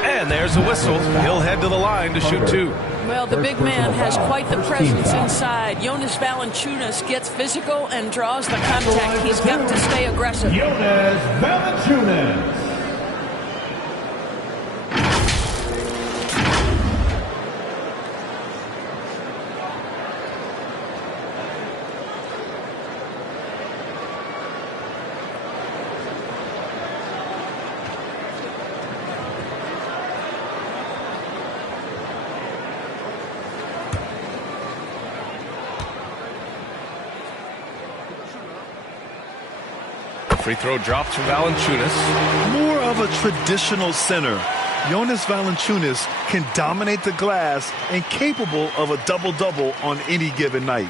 And there's a whistle. He'll head to the line to shoot 2. Well, the big man has quite the presence inside. Jonas Valanciunas gets physical and draws the contact. He's got to stay aggressive. Jonas Valanciunas. Free throw drops from Valanciunas. More of a traditional center. Jonas Valanciunas can dominate the glass and capable of a double-double on any given night.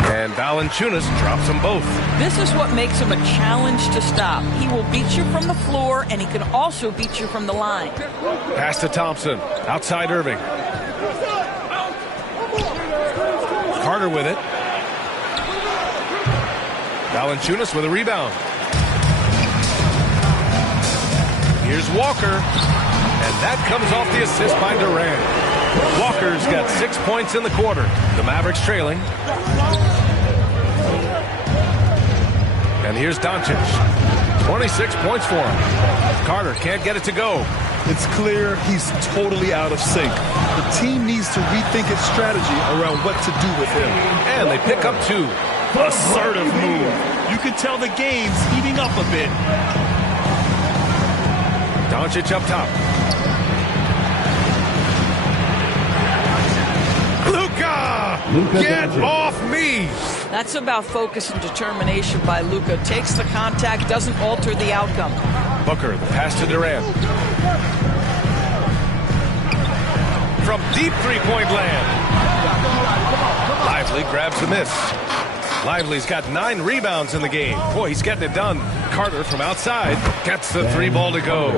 And Valanciunas drops them both. This is what makes him a challenge to stop. He will beat you from the floor, and he can also beat you from the line. Pass to Thompson. Outside Irving. Carter with it. Valanciunas with a rebound. Here's Walker. And that comes off the assist by Durant. Walker's got 6 points in the quarter. The Mavericks trailing. And here's Doncic. 26 points for him. Carter can't get it to go. It's clear he's totally out of sync. The team needs to rethink its strategy around what to do with him. And they pick up 2. Assertive move. You can tell the game's heating up a bit. Doncic up top. Luka! Get off me! That's about focus and determination by Luka. Takes the contact, doesn't alter the outcome. Booker, the pass to Durant. From deep three-point land. Lively grabs the miss. Lively's got 9 rebounds in the game. Boy, he's getting it done. Carter from outside gets the 3 ball to go.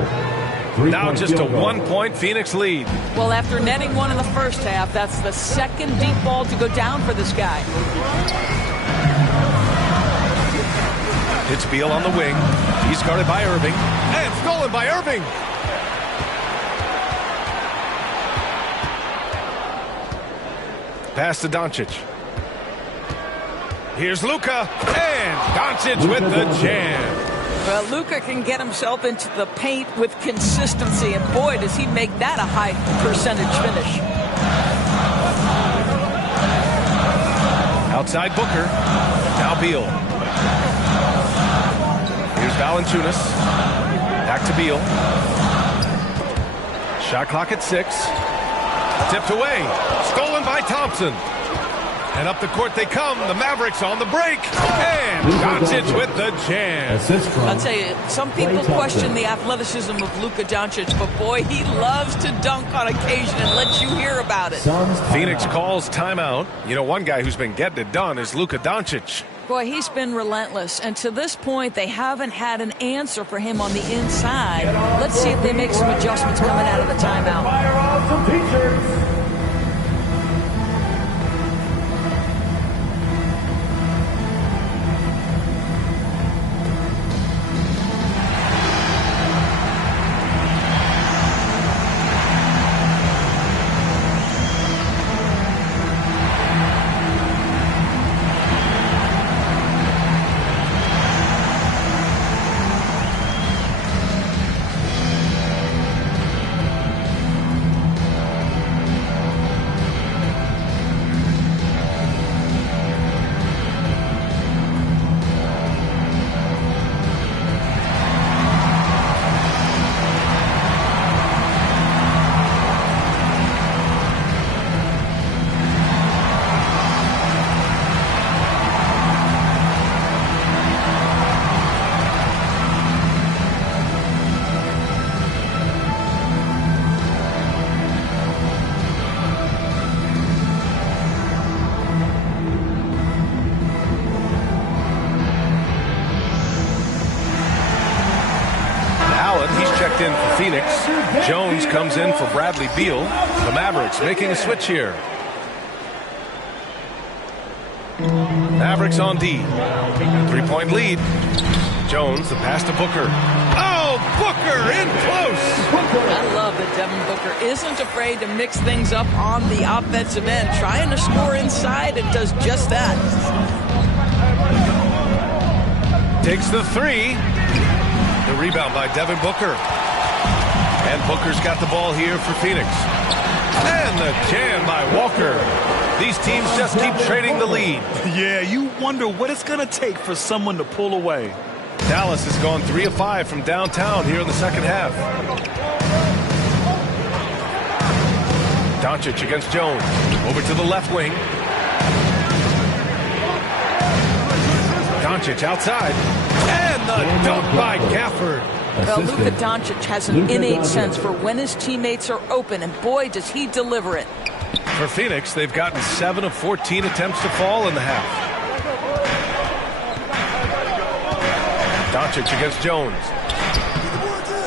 Now just a 1-point Phoenix lead. Well, after netting 1 in the first half, that's the second deep ball to go down for this guy. It's Beal on the wing. He's guarded by Irving. And stolen by Irving. Pass to Doncic. Here's Luka. And Doncic with the jam. Well, Luka can get himself into the paint with consistency, and boy, does he make that a high percentage finish. Outside Booker. Now Beal. Here's Valanciunas. Back to Beal. Shot clock at 6. Tipped away. Stolen by Thompson. And up the court they come. The Mavericks on the break. And Doncic with the jam. I'll tell you, some people question the athleticism of Luka Doncic, but boy, he loves to dunk on occasion and let you hear about it. Phoenix calls timeout. You know, one guy who's been getting it done is Luka Doncic. Boy, he's been relentless. And to this point, they haven't had an answer for him on the inside. Let's see if they make some adjustments coming out of the timeout. Fire on some t-shirts. In for Phoenix. Jones comes in for Bradley Beal. The Mavericks making a switch here. Mavericks on D. 3-point lead. Jones, the pass to Booker. Oh, Booker in close. I love that Devin Booker isn't afraid to mix things up on the offensive end. Trying to score inside and does just that. Takes the 3. The rebound by Devin Booker. And Booker's got the ball here for Phoenix. And the jam by Walker. These teams just keep trading the lead. Yeah, you wonder what it's going to take for someone to pull away. Dallas has gone 3 of 5 from downtown here in the second half. Doncic against Jones. Over to the left wing. Doncic outside. And the dunk by Gafford. Well, Luka Doncic has an innate sense for when his teammates are open, and boy, does he deliver it. For Phoenix, they've gotten 7 of 14 attempts to fall in the half. Doncic against Jones.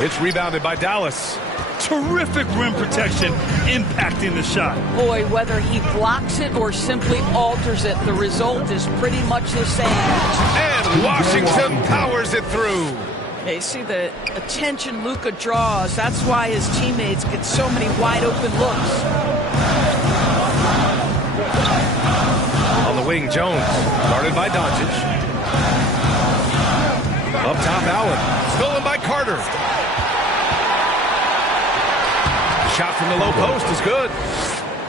It's rebounded by Dallas. Terrific rim protection, impacting the shot. Boy, whether he blocks it or simply alters it, the result is pretty much the same. And Washington powers it through. You see the attention Luka draws. That's why his teammates get so many wide open looks. On the wing, Jones, guarded by Doncic. Up top, Allen, stolen by Carter. Shot from the low post is good.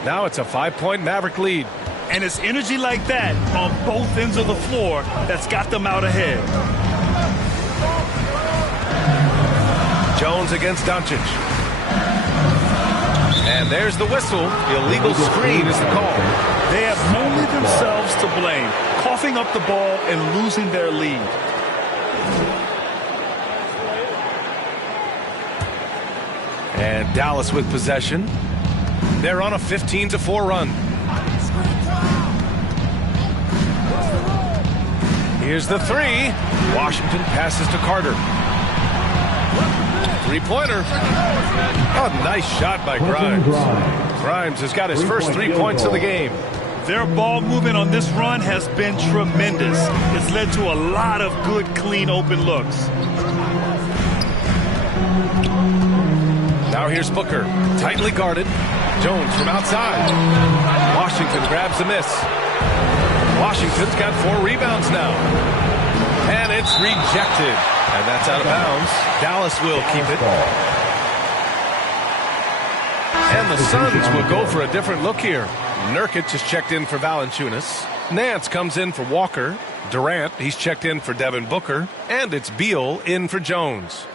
Now it's a 5-point Maverick lead. And it's energy like that on both ends of the floor that's got them out ahead. Jones against Doncic. And there's the whistle. Illegal screen is the call. They have only themselves to blame, coughing up the ball and losing their lead. And Dallas with possession. They're on a 15-4 run. Here's the three. Washington passes to Carter. Three-pointer. Oh, nice shot by Grimes. Grimes has got his first 3 points of the game. Their ball movement on this run has been tremendous. It's led to a lot of good, clean, open looks. Now here's Booker, tightly guarded. Jones from outside. Washington grabs the miss. Washington's got 4 rebounds now. And it's rejected. And that's out of bounds. Dallas will keep it. And the Suns will go for a different look here. Nurkic is checked in for Valanciunas. Nance comes in for Walker. Durant, he's checked in for Devin Booker. And it's Beal in for Jones.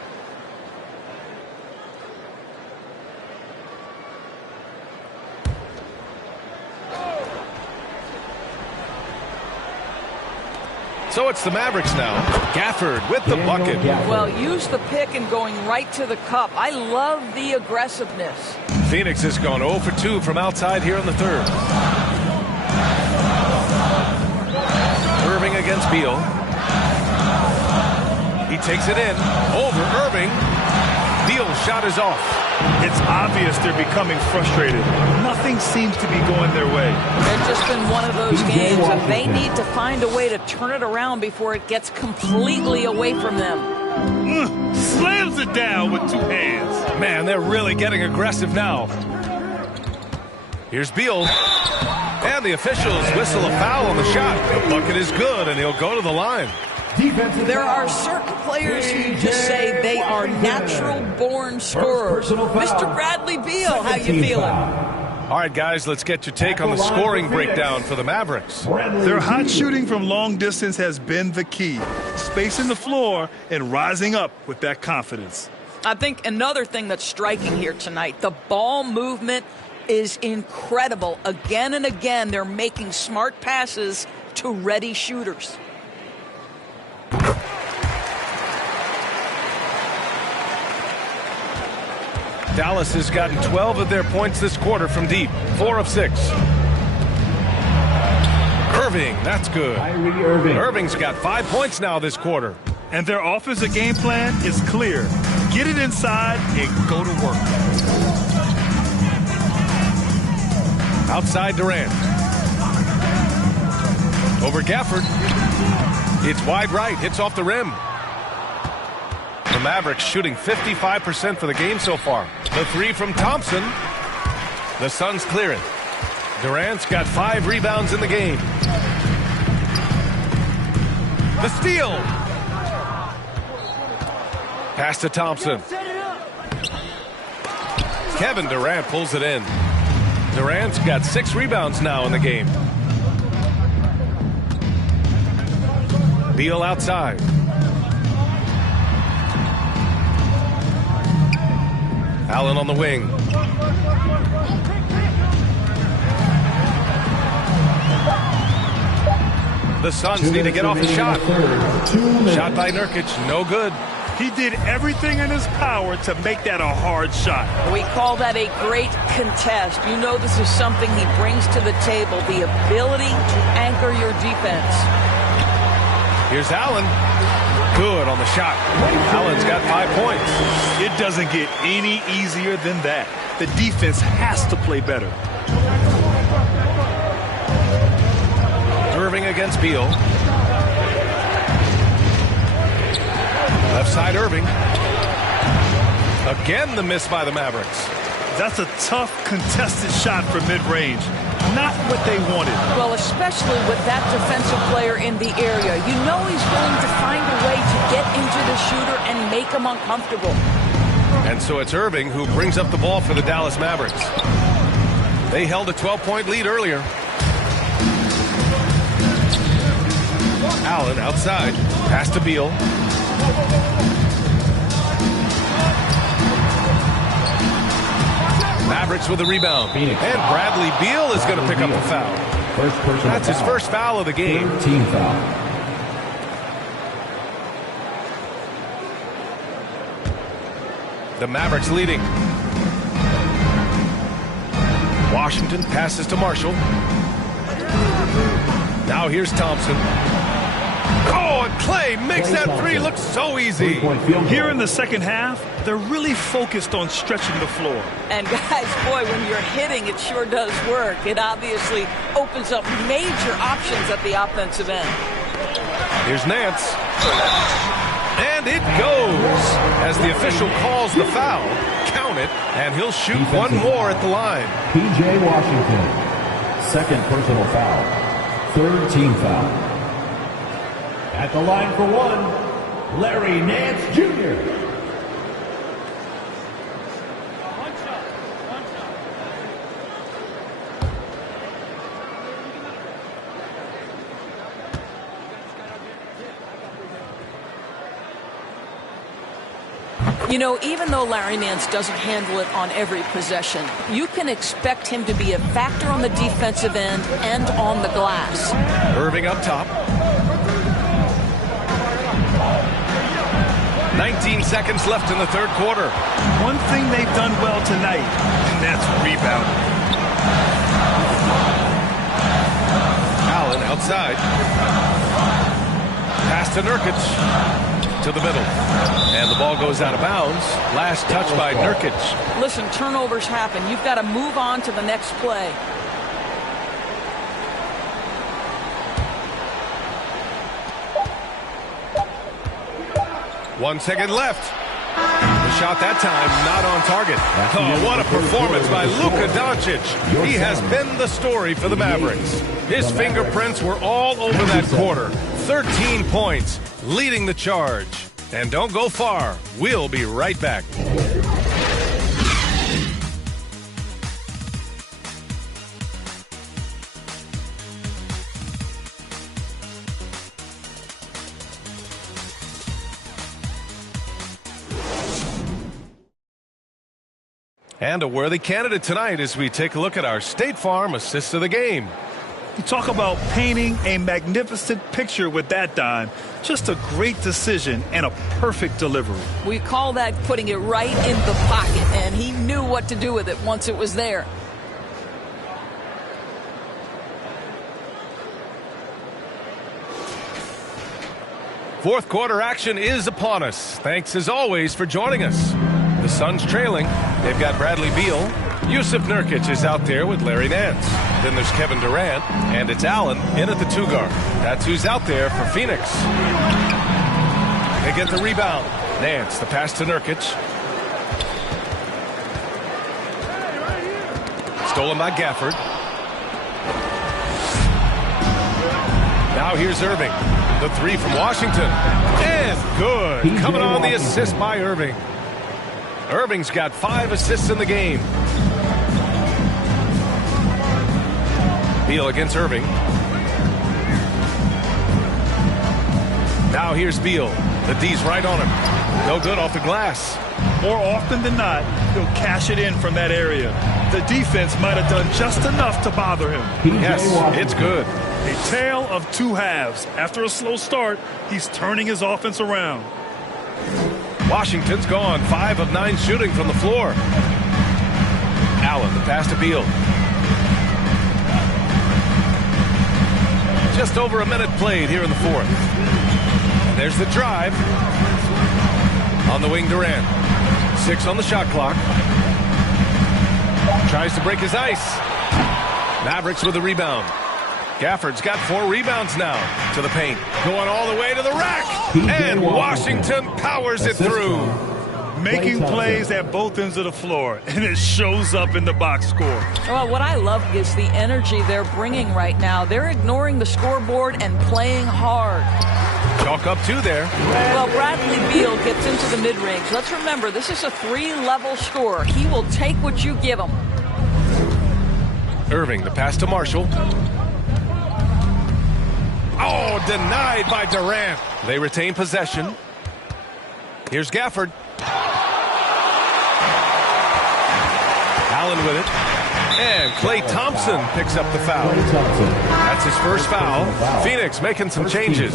So it's the Mavericks now. Gafford with the bucket. Well, use the pick and going right to the cup. I love the aggressiveness. Phoenix has gone 0 for 2 from outside here in the third. Irving against Beal. He takes it in. Over Irving. Beal's shot is off. It's obvious they're becoming frustrated. Nothing seems to be going their way. It's just been one of those games, and they need to find a way to turn it around before it gets completely away from them. Slams it down with 2 hands. Man, they're really getting aggressive now. Here's Beal. And the officials whistle a foul on the shot. The bucket is good, and he'll go to the line. There are certain players who just say they are natural-born scorers. Mr. Bradley Beal, how you feeling? All right, guys, let's get your take on the scoring breakdown for the Mavericks. Their hot shooting from long distance has been the key. Spacing the floor and rising up with that confidence. I think another thing that's striking here tonight, the ball movement is incredible. Again and again, they're making smart passes to ready shooters. Dallas has gotten 12 of their points this quarter from deep. 4 of 6. Irving, that's good. Irving's got 5 points now this quarter. And their offensive game plan is clear. Get it inside and go to work. Outside Durant. Over Gafford. It's wide right, hits off the rim. The Mavericks shooting 55% for the game so far. The 3 from Thompson. The Suns clear it. Durant's got 5 rebounds in the game. The steal. Pass to Thompson. Kevin Durant pulls it in. Durant's got 6 rebounds now in the game. Beal outside. Allen on the wing. The Suns need to get off the shot. Shot by Nurkic, no good. He did everything in his power to make that a hard shot. We call that a great contest. You know this is something he brings to the table, the ability to anchor your defense. Here's Allen. Good on the shot. Allen's got 5 points. It doesn't get any easier than that. The defense has to play better. Irving against Beal. side, Irving. Again, the miss by the Mavericks. That's a tough, contested shot from mid-range. Not what they wanted. Well, especially with that defensive player in the area. You know he's willing to find a way to get into the shooter and make him uncomfortable. And so it's Irving who brings up the ball for the Dallas Mavericks. They held a 12-point lead earlier. Allen outside. Pass to Beal. Mavericks with a rebound. And Bradley Beal is going to pick up a foul. That's his first foul of the game. Team foul. The Mavericks leading. Washington passes to Marshall. Now here's Thompson. Oh, and Clay makes that three look so easy. Here in the second half, they're really focused on stretching the floor. And guys, boy, when you're hitting, it sure does work. It obviously opens up major options at the offensive end. Here's Nance. And it goes. As the official calls the foul, count it, and he'll shoot one more at the line. P.J. Washington, second personal foul. Third team foul. At the line for one, Larry Nance Jr. You know, even though Larry Nance doesn't handle it on every possession, you can expect him to be a factor on the defensive end and on the glass. Irving up top. 19 seconds left in the third quarter. One thing they've done well tonight, and that's rebounding. Allen outside. Pass to Nurkic. To the middle. And the ball goes out of bounds. Last touch by Nurkic. Listen, turnovers happen. You've got to move on to the next play. One second left. The shot that time not on target. Oh, what a performance by Luka Doncic. He has been the story for the Mavericks. His fingerprints were all over that quarter. 13 points, leading the charge. And don't go far. We'll be right back. And a worthy candidate tonight as we take a look at our State Farm assist of the game. You talk about painting a magnificent picture with that dime. Just a great decision and a perfect delivery. We call that putting it right in the pocket, and he knew what to do with it once it was there. Fourth quarter action is upon us. Thanks as always for joining us. The Suns trailing. They've got Bradley Beal. Yusuf Nurkic is out there with Larry Nance. Then there's Kevin Durant, and it's Allen in at the two guard. That's who's out there for Phoenix. They get the rebound. Nance, the pass to Nurkic. Stolen by Gafford. Now here's Irving. The three from Washington. And good. Coming on the assist by Irving. Irving's got 5 assists in the game. Beal against Irving. Now here's Beal. The D's right on him. No good off the glass. More often than not, he'll cash it in from that area. The defense might have done just enough to bother him. Yes, it's good. A tale of two halves. After a slow start, he's turning his offense around. Washington's gone 5 of 9 shooting from the floor. Allen, the pass to Beal. Just over a minute played here in the fourth. And there's the drive. On the wing, Durant. 6 on the shot clock. Tries to break his ice. Mavericks with a rebound. Gafford's got 4 rebounds now to the paint. Going all the way to the rack. And Washington powers it through. Making plays at both ends of the floor, and it shows up in the box score. Well, what I love is the energy they're bringing right now. They're ignoring the scoreboard and playing hard. Chalk up 2 there. Well, Bradley Beal gets into the mid-range. Let's remember, this is a 3-level scorer. He will take what you give him. Irving, the pass to Marshall. Oh, denied by Durant. They retain possession. Here's Gafford. Allen with it. And Klay Thompson picks up the foul. That's his first foul. Phoenix making some changes.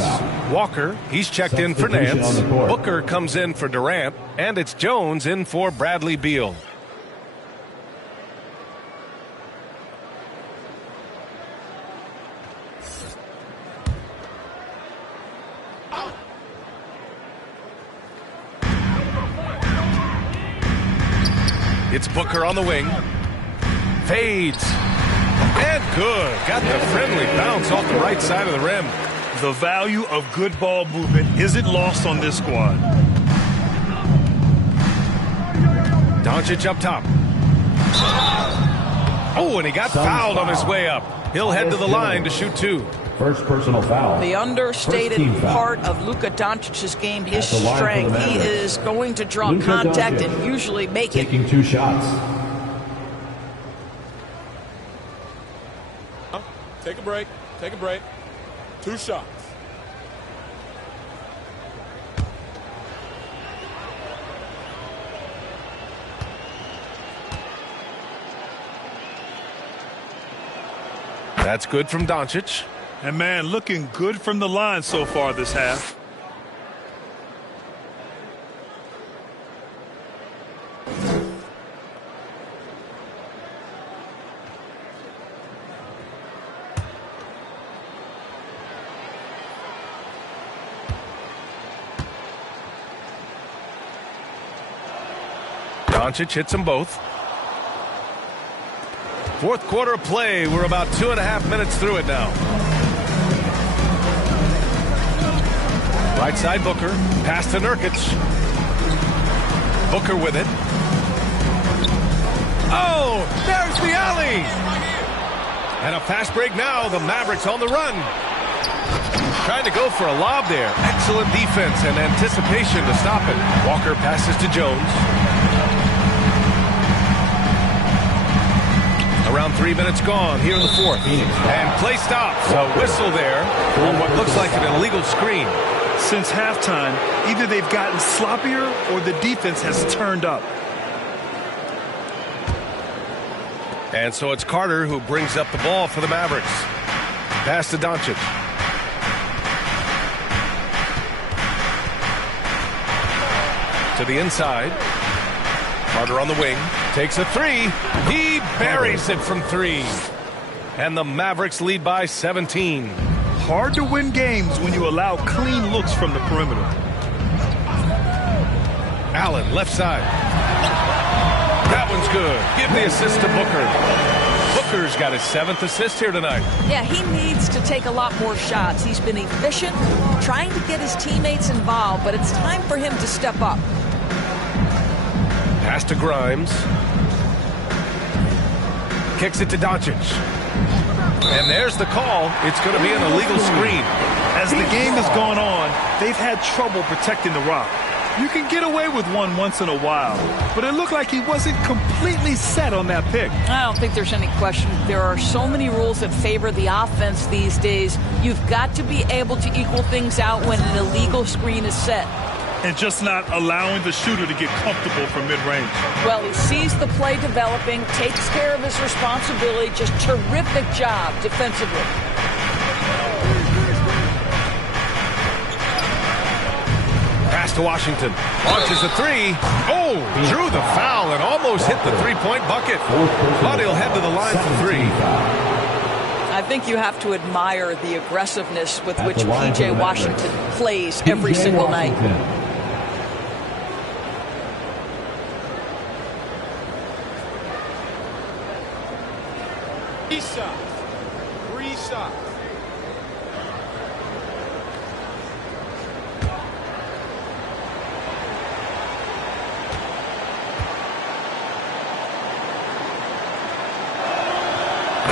Walker, he's checked in for Nance. Booker comes in for Durant. And it's Jones in for Bradley Beal. It's Booker on the wing. Fades. And good. Got the friendly bounce off the right side of the rim. The value of good ball movement isn't lost on this squad. Doncic up top. Oh, and he got fouled on his way up. He'll head to the line to shoot 2. First personal foul. The understated part of Luka Doncic's game, his strength. He is going to draw contact and usually make it. Taking 2 shots. Take a break. Take a break. 2 shots. That's good from Doncic. And, man, looking good from the line so far this half. Doncic hits them both. Fourth quarter of play. We're about 2.5 minutes through it now. Right side Booker. Pass to Nurkic. Booker with it. Oh, there's the alley. And a fast break now. The Mavericks on the run. Trying to go for a lob there. Excellent defense and anticipation to stop it. Walker passes to Jones. Around 3 minutes gone here in the fourth. And play stops. A whistle there on what looks like an illegal screen. Since halftime, either they've gotten sloppier or the defense has turned up. And so it's Carter who brings up the ball for the Mavericks. Pass to Doncic. To the inside. Carter on the wing. Takes a 3. He buries it from 3. And the Mavericks lead by 17. Hard to win games when you allow clean looks from the perimeter. Allen, left side. That one's good. Give the assist to Booker. Booker's got his 7th assist here tonight. Yeah, he needs to take a lot more shots. He's been efficient, trying to get his teammates involved, but it's time for him to step up. Pass to Grimes. Kicks it to Doncic. And there's the call. It's going to be an illegal screen. As the game has gone on, they've had trouble protecting the rock. You can get away with one once in a while, but it looked like he wasn't completely set on that pick. I don't think there's any question. There are so many rules that favor the offense these days. You've got to be able to equal things out when an illegal screen is set. And just not allowing the shooter to get comfortable from mid-range. Well, he sees the play developing, takes care of his responsibility. Just terrific job defensively. Pass to Washington. Launches a 3. Oh, drew the foul and almost hit the three-point bucket. But he'll head to the line for 3. I think you have to admire the aggressiveness with which P.J. Washington plays every single night.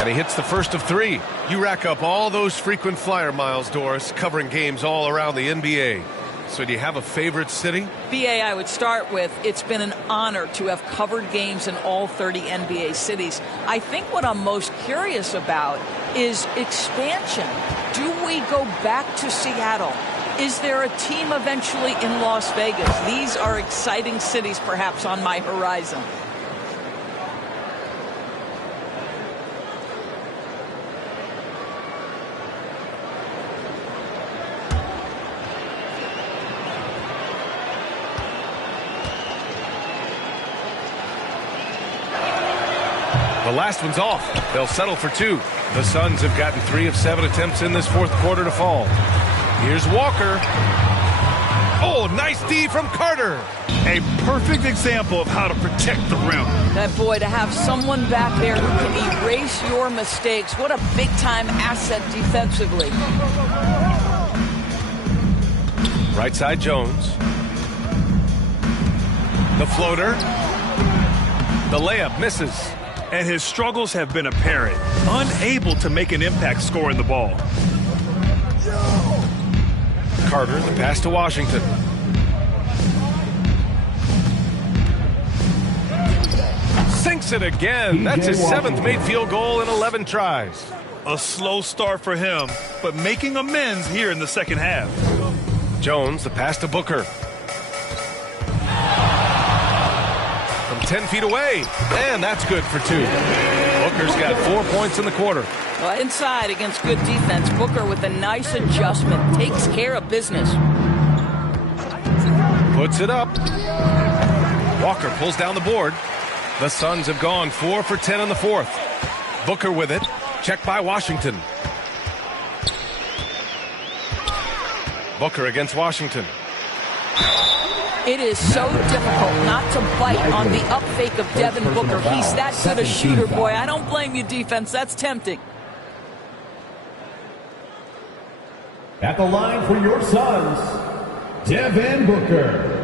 And he hits the first of 3. You rack up all those frequent flyer miles, Doris, covering games all around the NBA. So do you have a favorite city? BA, I would start with, it's been an honor to have covered games in all 30 NBA cities. I think what I'm most curious about is expansion. Do we go back to Seattle? Is there a team eventually in Las Vegas? These are exciting cities perhaps on my horizon. The last one's off. They'll settle for 2. The Suns have gotten 3 of 7 attempts in this fourth quarter to fall. Here's Walker. Oh, nice D from Carter. A perfect example of how to protect the rim. That boy, to have someone back there who can erase your mistakes. What a big-time asset defensively. Right side Jones. The floater. The layup misses. And his struggles have been apparent. Unable to make an impact scoring the ball. Carter, the pass to Washington. Sinks it again. That's his 7th made field goal in 11 tries. A slow start for him, but making amends here in the second half. Jones, the pass to Booker. From 10 feet away, and that's good for 2. Booker's got 4 points in the quarter. Well, inside against good defense, Booker with a nice adjustment takes care of business. Puts it up. Walker pulls down the board. The Suns have gone 4 for 10 in the fourth. Booker with it. Checked by Washington. Booker against Washington. It is so difficult not to bite on the up fake of Devin Booker. He's that good a shooter, boy. I don't blame you, defense. That's tempting. At the line for your Suns, Devin Booker.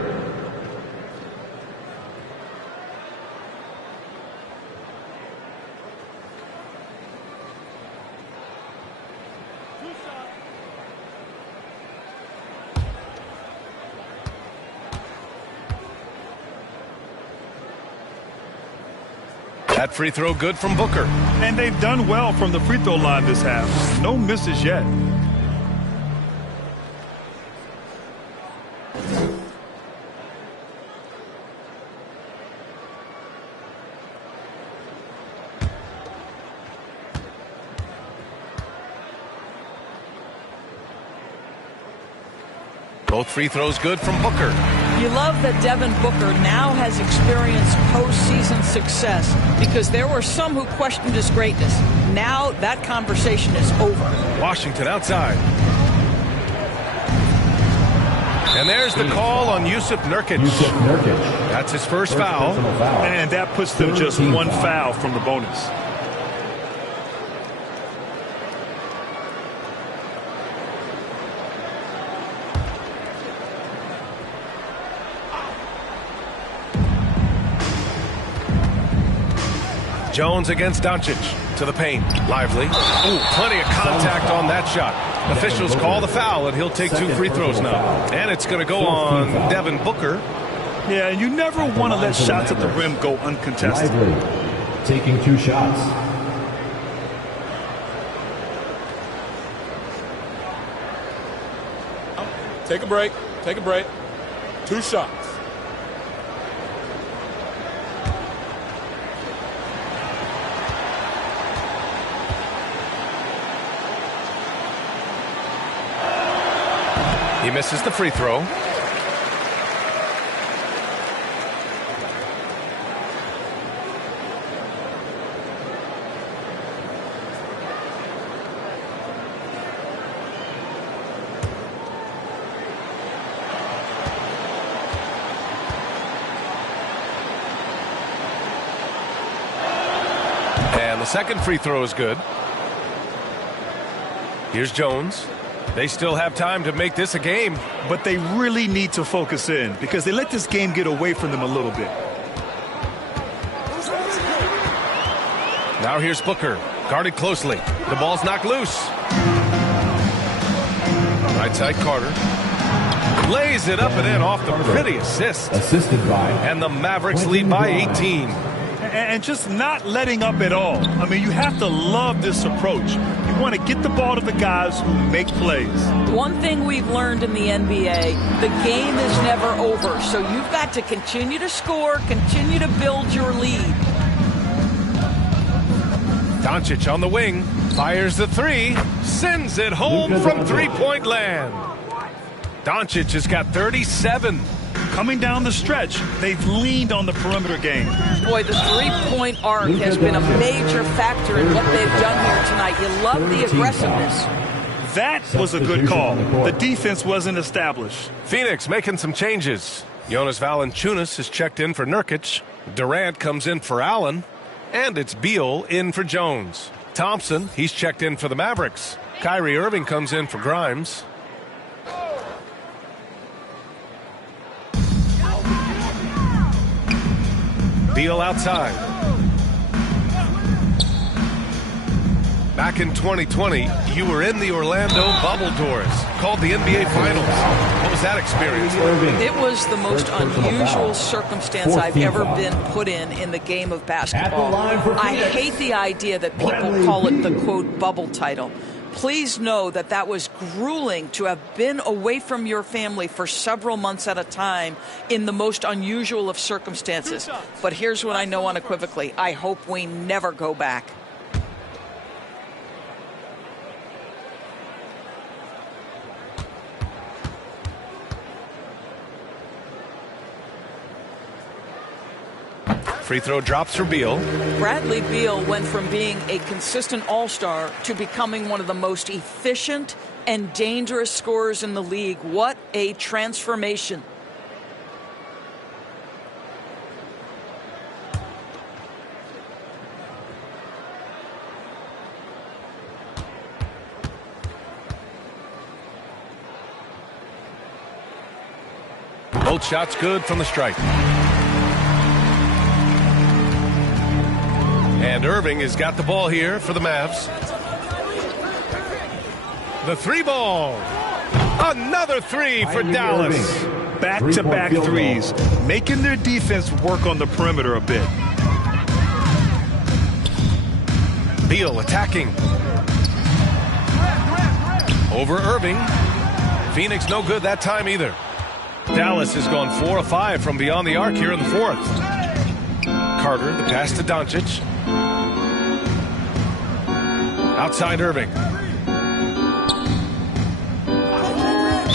That free throw good from Booker. And they've done well from the free throw line this half. No misses yet. Both free throws good from Booker. You love that Devin Booker now has experienced postseason success because there were some who questioned his greatness. Now that conversation is over. Washington outside. And there's the call on Jusuf Nurkic. That's his first foul. And that puts them just 1 foul from the bonus. Jones against Doncic. To the paint. Lively. Ooh, plenty of contact on that shot. Officials call the foul, and he'll take 2 free throws now. And it's going to go on Devin Booker. Yeah, and you never want to let shots at the rim go uncontested. Lively, taking 2 shots. Take a break. Take a break. 2 shots. He misses the free throw. And the second free throw is good. Here's Jones. They still have time to make this a game. But they really need to focus in because they let this game get away from them a little bit. Now here's Booker. Guarded closely. The ball's knocked loose. Right side, Carter. Lays it up and in off the pretty assist. Assisted by. And the Mavericks lead by 18. And just not letting up at all. I mean, you have to love this approach. You want to get the ball to the guys who make plays. One thing we've learned in the NBA, the game is never over. So you've got to continue to score, continue to build your lead. Doncic on the wing, fires the three, sends it home from three-point land. Doncic has got 37. Coming down the stretch, they've leaned on the perimeter game. Boy, the three-point arc has been a major factor in what they've done here tonight. You love the aggressiveness. That was a good call. The defense wasn't established. Phoenix making some changes. Jonas Valanciunas is checked in for Nurkic. Durant comes in for Allen. And it's Beal in for Jones. Thompson, he's checked in for the Mavericks. Kyrie Irving comes in for Grimes. Beal outside. Back in 2020, you were in the Orlando bubble doors, called the NBA Finals. What was that experience like? It was the most unusual circumstance I've ever been put in the game of basketball. I hate the idea that people call it the, quote, bubble title. Please know that that was grueling to have been away from your family for several months at a time in the most unusual of circumstances. But here's what I know unequivocally. I hope we never go back. Free throw drops for Beal. Bradley Beal went from being a consistent all-star to becoming one of the most efficient and dangerous scorers in the league. What a transformation. Both shots good from the stripe. And Irving has got the ball here for the Mavs. The three ball. Another three for Dallas. Back-to-back threes, making their defense work on the perimeter a bit. Beal attacking. Over Irving. Phoenix no good that time either. Dallas has gone 4 of 5 from beyond the arc here in the fourth. Carter, the pass to Doncic. Outside Irving.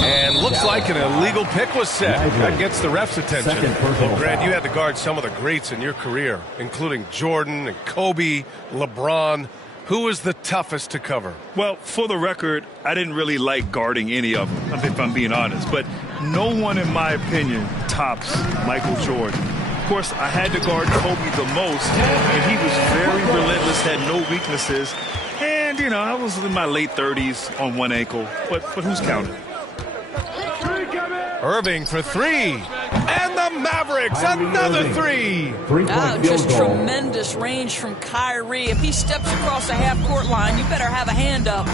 And looks like an illegal pick was set. That gets the ref's attention. Well, Grant, you had to guard some of the greats in your career, including Jordan and Kobe, LeBron. Who was the toughest to cover? Well, for the record, I didn't really like guarding any of them, if I'm being honest. But no one, in my opinion, tops Michael Jordan. Of course, I had to guard Kobe the most, and he was very relentless, had no weaknesses. And, you know, I was in my late 30s on one ankle, but who's counting? Irving for three. And the Mavericks, another three. Just tremendous range from Kyrie. If he steps across the half-court line, you better have a hand up.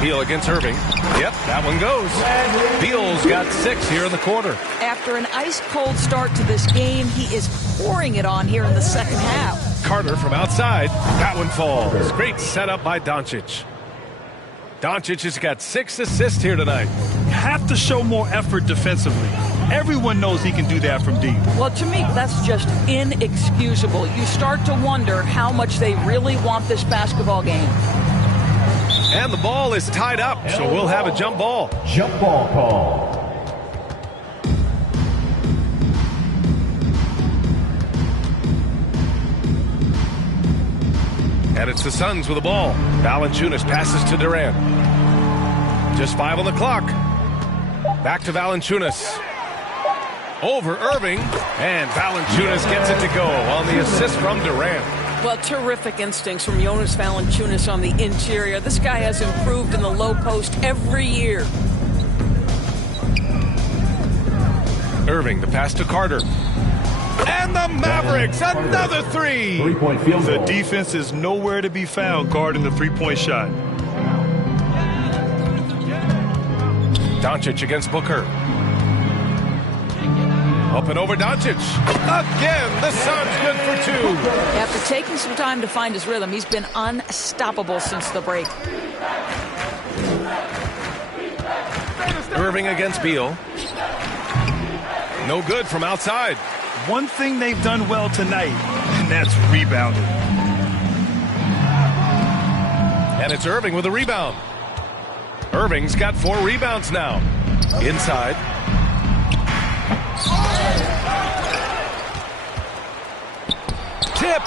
Beal against Irving. Yep, that one goes. Beal's got 6 here in the quarter. After an ice-cold start to this game, he is pouring it on here in the second half. Carter from outside. That one falls. Great setup by Doncic. Doncic has got 6 assists here tonight. You have to show more effort defensively. Everyone knows he can do that from deep. Well, to me, that's just inexcusable. You start to wonder how much they really want this basketball game. And the ball is tied up, so we'll have a jump ball. Jump ball call. And it's the Suns with the ball. Valanciunas passes to Durant. Just 5 on the clock. Back to Valanciunas. Over Irving. And Valanciunas gets it to go on the assist from Durant. Well, terrific instincts from Jonas Valanciunas on the interior. This guy has improved in the low post every year. Irving, the pass to Carter. And the Mavericks, another three. Three-point field The goal. defense is nowhere to be found guarding the three-point shot. Doncic against Booker. Up and over Doncic. Again, the Suns good for two. After taking some time to find his rhythm, he's been unstoppable since the break. Irving against Beal. No good from outside. One thing they've done well tonight, and that's rebounding. And it's Irving with a rebound. Irving's got 4 rebounds now. Inside. Tipped.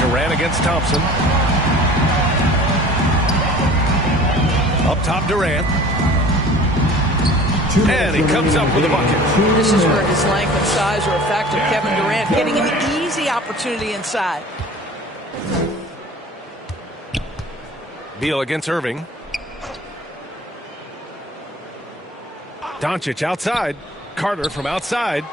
Durant against Thompson. Up top, Durant. And he comes up with a bucket. This is where his length and size are a factor. Kevin Durant getting an easy opportunity inside. Beal against Irving. Doncic outside. Carter from outside.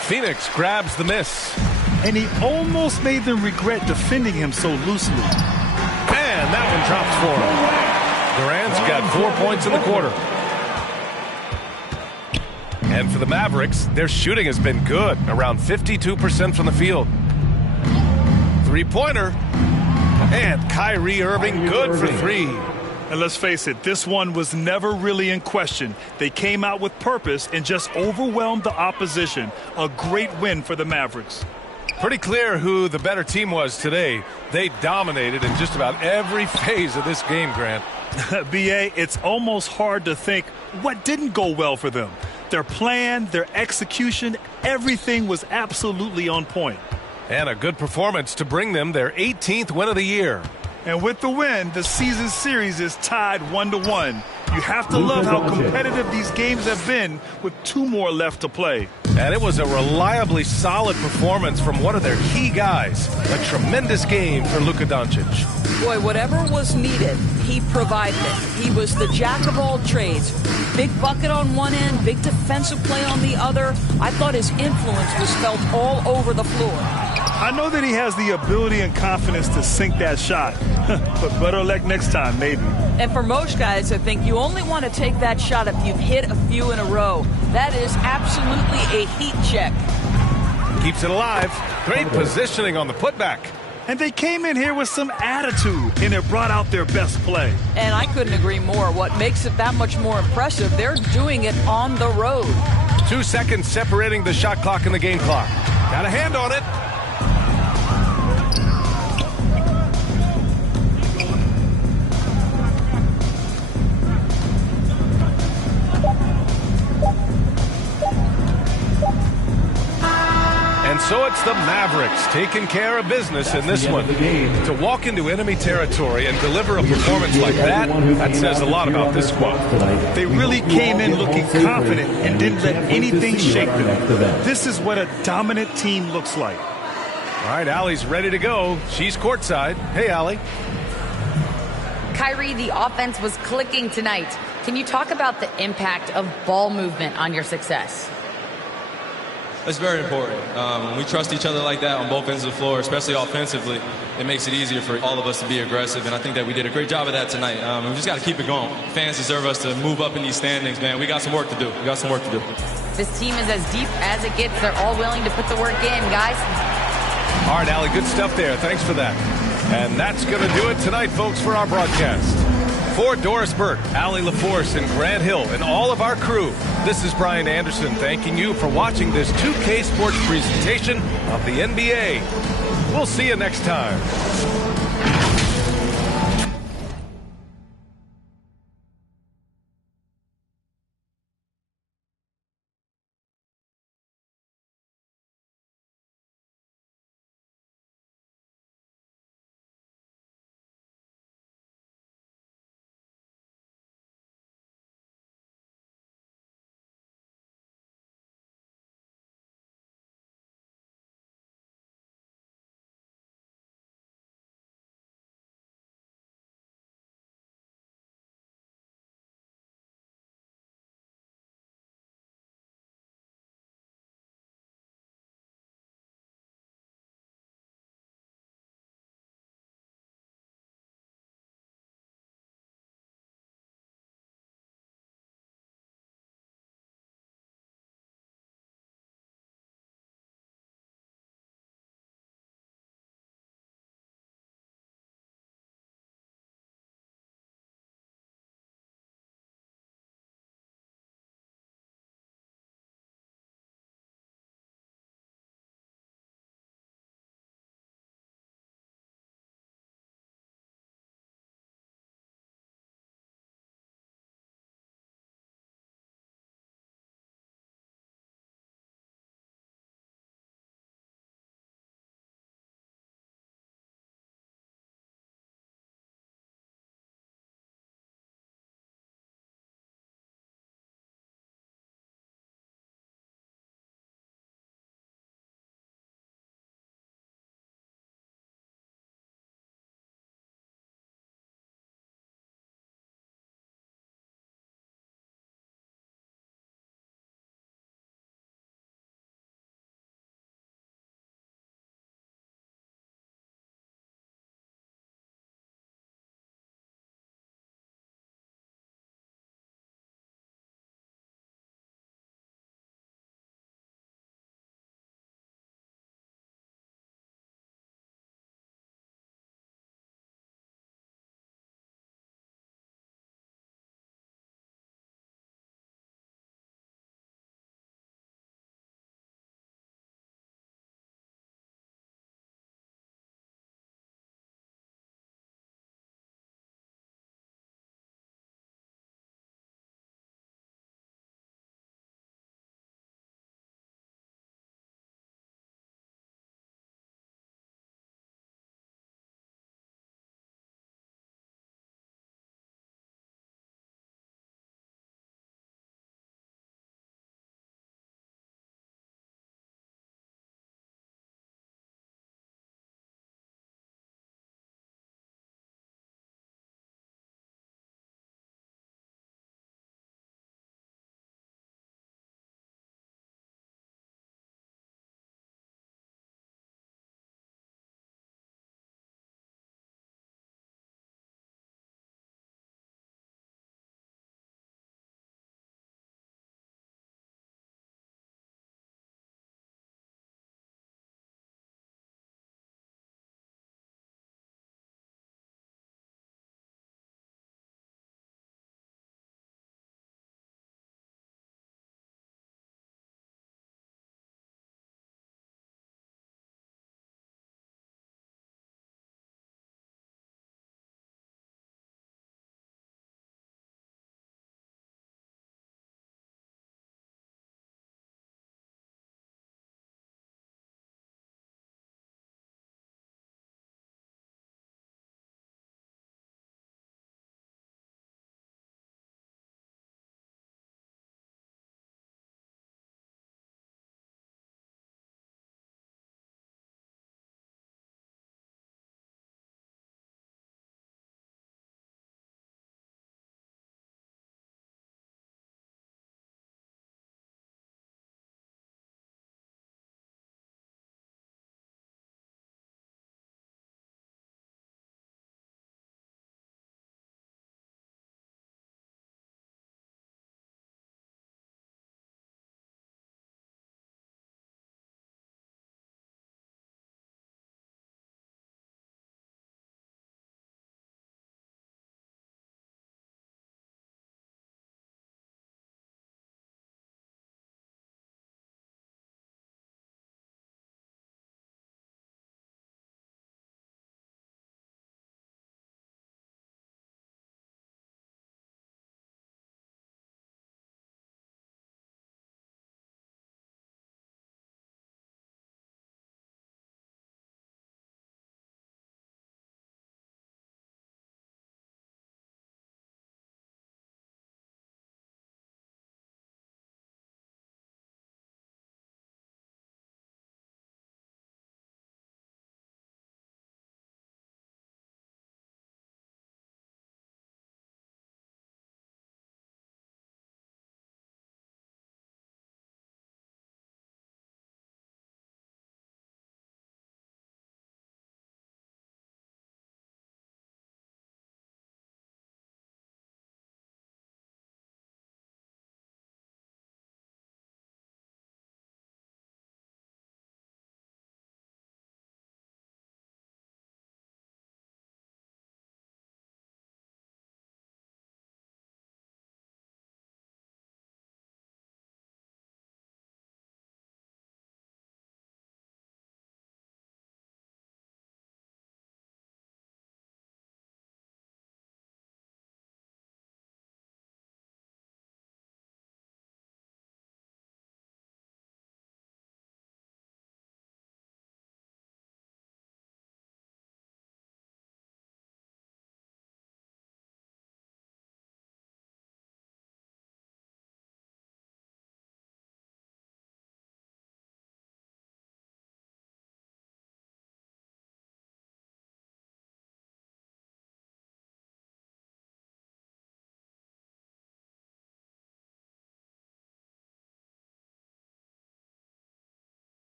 Phoenix grabs the miss. And he almost made them regret defending him so loosely. And that one drops for him. Durant's got 4 points in the quarter. And for the Mavericks, their shooting has been good, around 52% from the field. Three-pointer. And Kyrie Irving good for 3. And let's face it, this one was never really in question. They came out with purpose and just overwhelmed the opposition. A great win for the Mavericks. Pretty clear who the better team was today. They dominated in just about every phase of this game, Grant. B.A., it's almost hard to think what didn't go well for them. Their plan, their execution, everything was absolutely on point. And a good performance to bring them their 18th win of the year. And with the win, the season series is tied 1-1. You have to love how competitive these games have been with 2 more left to play. And it was a reliably solid performance from one of their key guys. A tremendous game for Luka Doncic. Boy, whatever was needed, he provided it. He was the jack of all trades. Big bucket on one end, big defensive play on the other. I thought his influence was felt all over the floor. I know that he has the ability and confidence to sink that shot, but better luck next time, maybe. And for most guys, I think you only want to take that shot if you've hit a few in a row. That is absolutely a heat check. Keeps it alive. Great positioning on the putback. And they came in here with some attitude, and it brought out their best play. And I couldn't agree more. What makes it that much more impressive, they're doing it on the road. 2 seconds separating the shot clock and the game clock. Got a hand on it. And so it's the Mavericks taking care of business in this one. To walk into enemy territory and deliver a performance like that, that says a lot about this squad. They really came in looking confident and didn't let anything shake them. This is what a dominant team looks like. All right, Allie's ready to go. She's courtside. Hey, Allie. Kyrie, the offense was clicking tonight. Can you talk about the impact of ball movement on your success? It's very important. When we trust each other like that on both ends of the floor, especially offensively, it makes it easier for all of us to be aggressive, and I think that we did a great job of that tonight. We just got to keep it going. Fans deserve us to move up in these standings, man. We got some work to do. We got some work to do. This team is as deep as it gets. They're all willing to put the work in, guys. All right, Allie, good stuff there. Thanks for that. And that's going to do it tonight, folks, for our broadcast. For Doris Burke, Allie LaForce, and Grant Hill, and all of our crew, this is Brian Anderson thanking you for watching this 2K Sports presentation of the NBA. We'll see you next time.